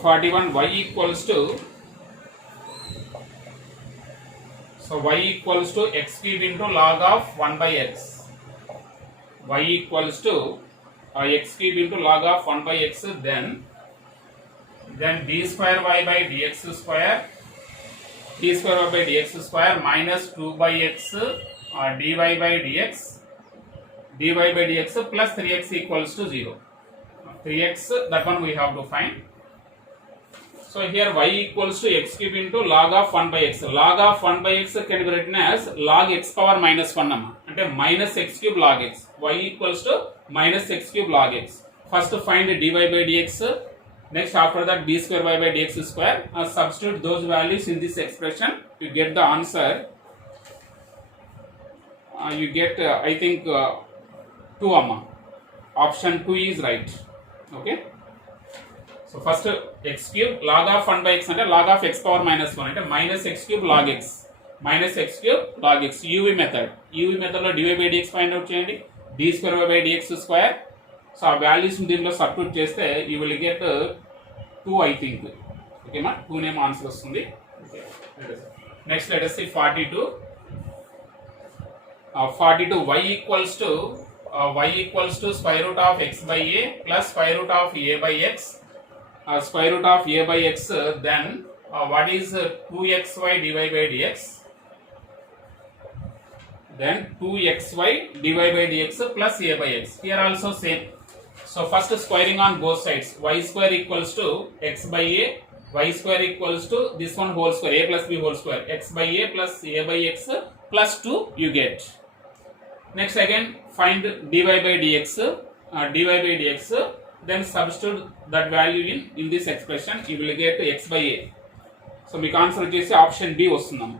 41 y equals to, so y equals to x cube into log of 1 by x. Y equals to x cube into log of 1 by x, then d square y by dx square. D square y by dx square minus 2 by x dy by dx plus 3x equals to 0. 3x, that one we have to find. So here y equals to x cube into log of 1 by x. Log of 1 by x can be written as log x power minus 1 amma. Ante minus x cube log x. Y equals to minus x cube log x. First find dy by dx. Next, after that, b square y by dx square. Substitute those values in this expression. You get the answer. You get, I think, 2 amma. Option 2 is right. Okay. So first x cube log of 1 by x ante log of x power minus 1 ante minus x cube log x. Minus x cube log x. UV method. UV method lo dy by dx find out cheyandi. D square y by dx square. So ఆ values దీనిలో substitute చేస్తే you will get 2 I think. ఓకేనా, 2 name answer వస్తుంది. Next let us see 42. 42 y equals to square root of x by a plus square root of a by x. Square root of a by x, then what is 2xy dy by dx? Then 2xy dy by dx plus a by x. Here also same. So first squaring on both sides. Y square equals to x by a. Y square equals to this one whole square, a plus b whole square. X by a plus a by x plus 2 you get. Next again find dy by dx. Dy by dx. Then substitute that value in this expression. You will get x by a. So మీకు answer వచ్చేసి option B వస్తుందమ్మా.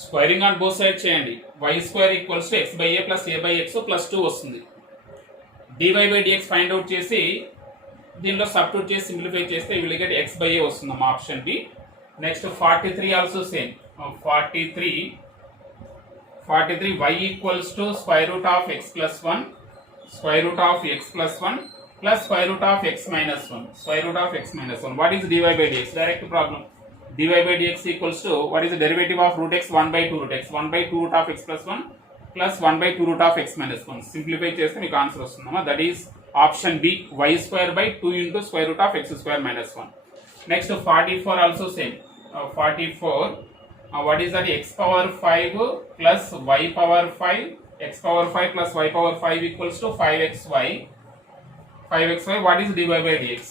Squaring on both side చేయండి. y square equals to x by a plus a by x plus 2 వస్తుంది. dy by dx find out చేసి దీనిలో substitute చేసి simplify చేస్తే you will get x by a వస్తుందమ్మా, option B. Next 43 also same. 43 y equals to square root of x plus 1. Square root of x plus 1 plus square root of x minus 1. Square root of x minus 1. What is dy by dx? Direct problem. Dy by dx equals to, what is the derivative of root x? 1 by 2 root x. 1 by 2 root of x plus 1 plus 1 by 2 root of x minus 1. Simplify చేస్తే మీకు answer వస్తుందమ్మా. That is option B, y square by 2 into square root of x square minus 1. Next 44 also same. 44, what is that? X power 5 plus y power 5. X power 5 plus y power 5 equals to 5xy. 5xy, what is dy by dx?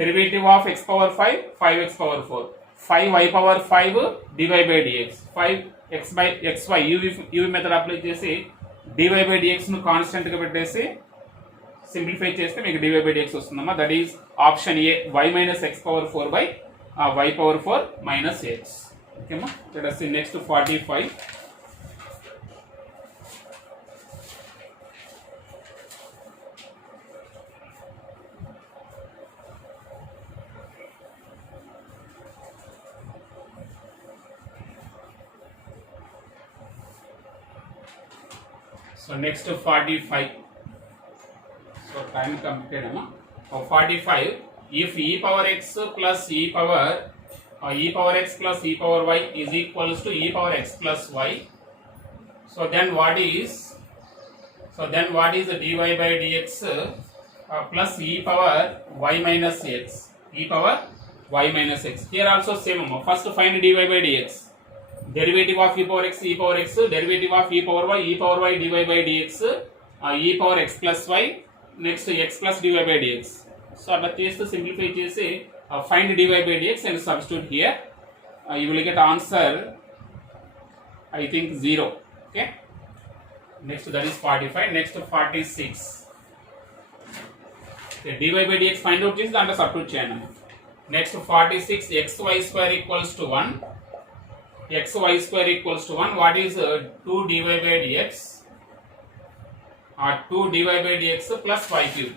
Derivative of x power 5, 5x power 4. 5y power 5 dy by dx. 5x by xy, uv method apply చేసి dy by dx ను constant గా పెట్టేసి simplify చేస్తే మీకు dy by dx వస్తుందమ్మా. That is option A, y minus x power 4 by y power 4 minus x. ఓకేమ్మా. let us see next 45. So next 45. So time completed, amma. 45. If e power x plus e power x plus e power y is equals to e power x plus y, so then what is the dy by dx plus e power y minus x, e power y minus x. Here also same, amma. First find dy by dx. Derivative of e power x, derivative of e power y dy by dx, e power x plus y, next x plus dy by dx. So అట్లా చేస్తే simplify చేసి find dy by dx and substitute here. You will get answer, I think 0. Okay. Next, that is 45. Next 46. Okay, dy by dx find out చేసి దాంట్లో substitute చేయండి. Next 46, xy square equals to 1. xy square equals to 1. What is 2 dy by dx? 2 dy by dx plus y cube.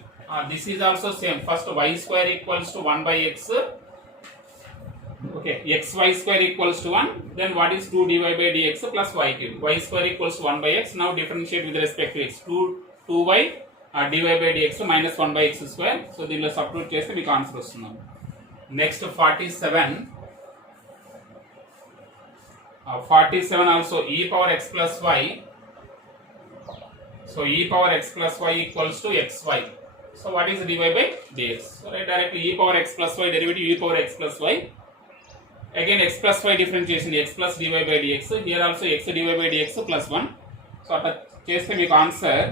This is also same. First y square equals to 1 by x. Okay, xy square equals to 1. Then what is 2 dy by dx plus y cube? Y square equals to 1 by x. Now differentiate with respect to x. 2y dy by dx minus 1 by x square. So దీనిలో substitute చేస్తే మీకు answer వస్తుంది. Next 47. 47 also e power x plus y. So e power x plus y equals to xy. So what is dy by dx? So right, directly e power x plus y derivative e power x plus y. Again x plus y differentiation, x plus dy by dx. Here also x dy by dx plus 1. So అట్లా చేస్తే మీకు answer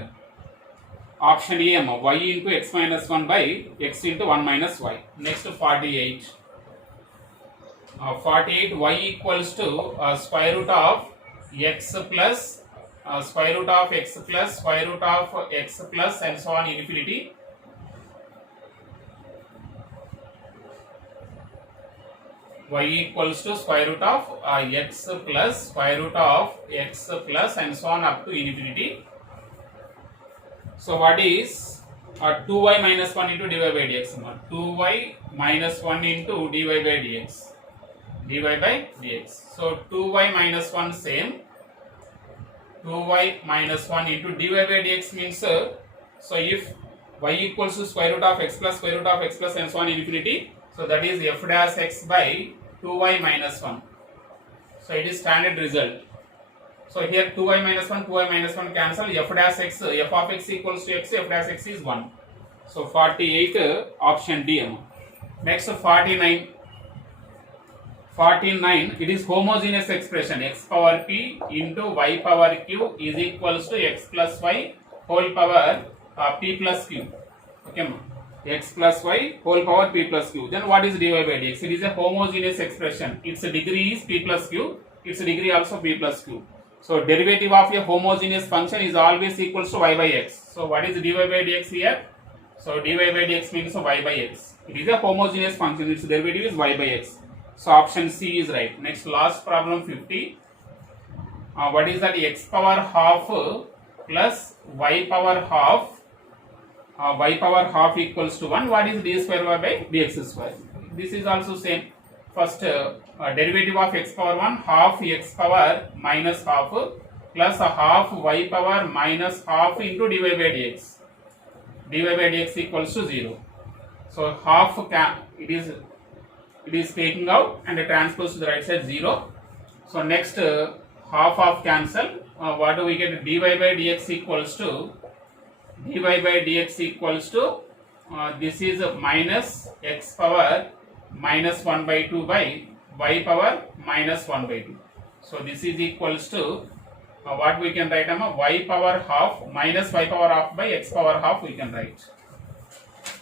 option A అమ్మ, y into x minus 1 by x into 1 minus y. Next 48. 48, y equals to square root of x plus square root of x plus square root of x plus and so on infinity. Y equals to square root of x plus square root of x plus and so on up to infinity. So what is 2y minus 1 into dy by dx? 2y minus 1 into dy by dx. dy by dx. So 2y minus 1 same. 2y minus 1 into dy by dx means, so if y equals to square root of x plus square root of x plus and so on infinity, so that is f dash x by 2y minus 1. So it is standard result. So here 2y minus 1 cancel, f dash x, f of x equals to x, f dash x is 1. So 48 option D. Next 49. 49, it is homogeneous expression, x power p into y power q is equals to x plus y whole power p plus q. Okay, x plus y whole power p plus q. Then what is dy by dx? It is a homogeneous expression. Its degree is p plus q. Its degree also p plus q. So derivative of a homogeneous function is always equals to y by x. So what is dy by dx here? So dy by dx means y by x. It is a homogeneous function. Its derivative is y by x. So option C is right. Next, last problem 50. What is that? X power half plus y power half. Y power half equals to 1. What is d square y by dx square? This is also same. First derivative of x power 1, half x power minus half plus a half y power minus half into dy by dx. dy by dx equals to 0. So half it is taking out and it transfers to the right side 0. So next half cancel. What do we get? Dy by dx equals to this is minus x power minus 1 by 2 by y power minus 1 by 2. So this is equals to what we can write? Y power half minus y power half by x power half we can write.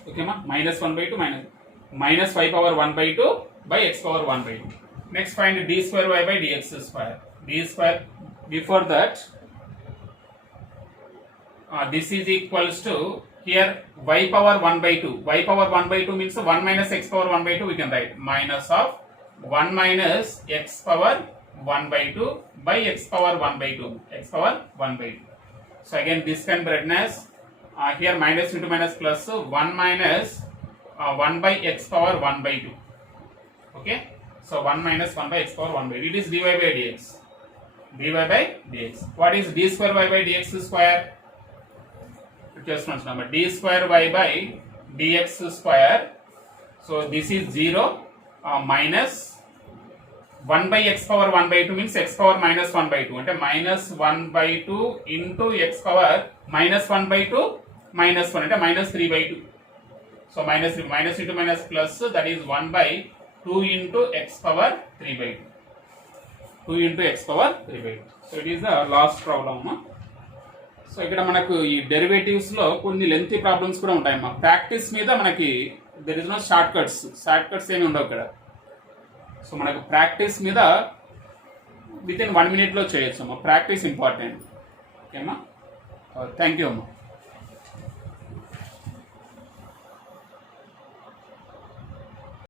Okay ma, minus 1 by 2 minus y power 1 by 2 by x power 1 by 2. Next find d square y by dx square. D square, before that this is equals to here y power 1 by 2. Y power 1 by 2 means 1 minus x power 1 by 2 we can write minus of 1 minus x power 1 by 2 by x power 1 by 2. X power 1 by 2. So again this can be written as here minus into minus plus 1 minus 1 by x power 1 by 2. Okay. So 1 minus 1 by x power 1 by 2. It is dy by dx. dy by dx. What is d square y by dx square? Just one number. D square y by dx square. So this is 0 minus 1 by x power 1 by 2 means x power minus 1 by 2. అంటే minus 1 by 2 into x power minus 1 by 2 minus 1 అంటే minus 3 by 2. So minus into minus plus that is 1 by 2 into x power 3 by 2. 2 into x power 3 by 2. So it is the last problem. So ఇక్కడ మనకు ఈ derivatives లో కొన్ని lengthy problems కూడా ఉంటాయమ్మా. Practice మీద మనకి there is no shortcuts ఏమి ఉండవు ఇక్కడ. సో మనకు ప్రాక్టీస్ మీద విత్ ఇన్ 1 minute లో చేయొచ్చు అమ్మా. Practice important. ఓకేమ్మా, థ్యాంక్ యూ అమ్మా.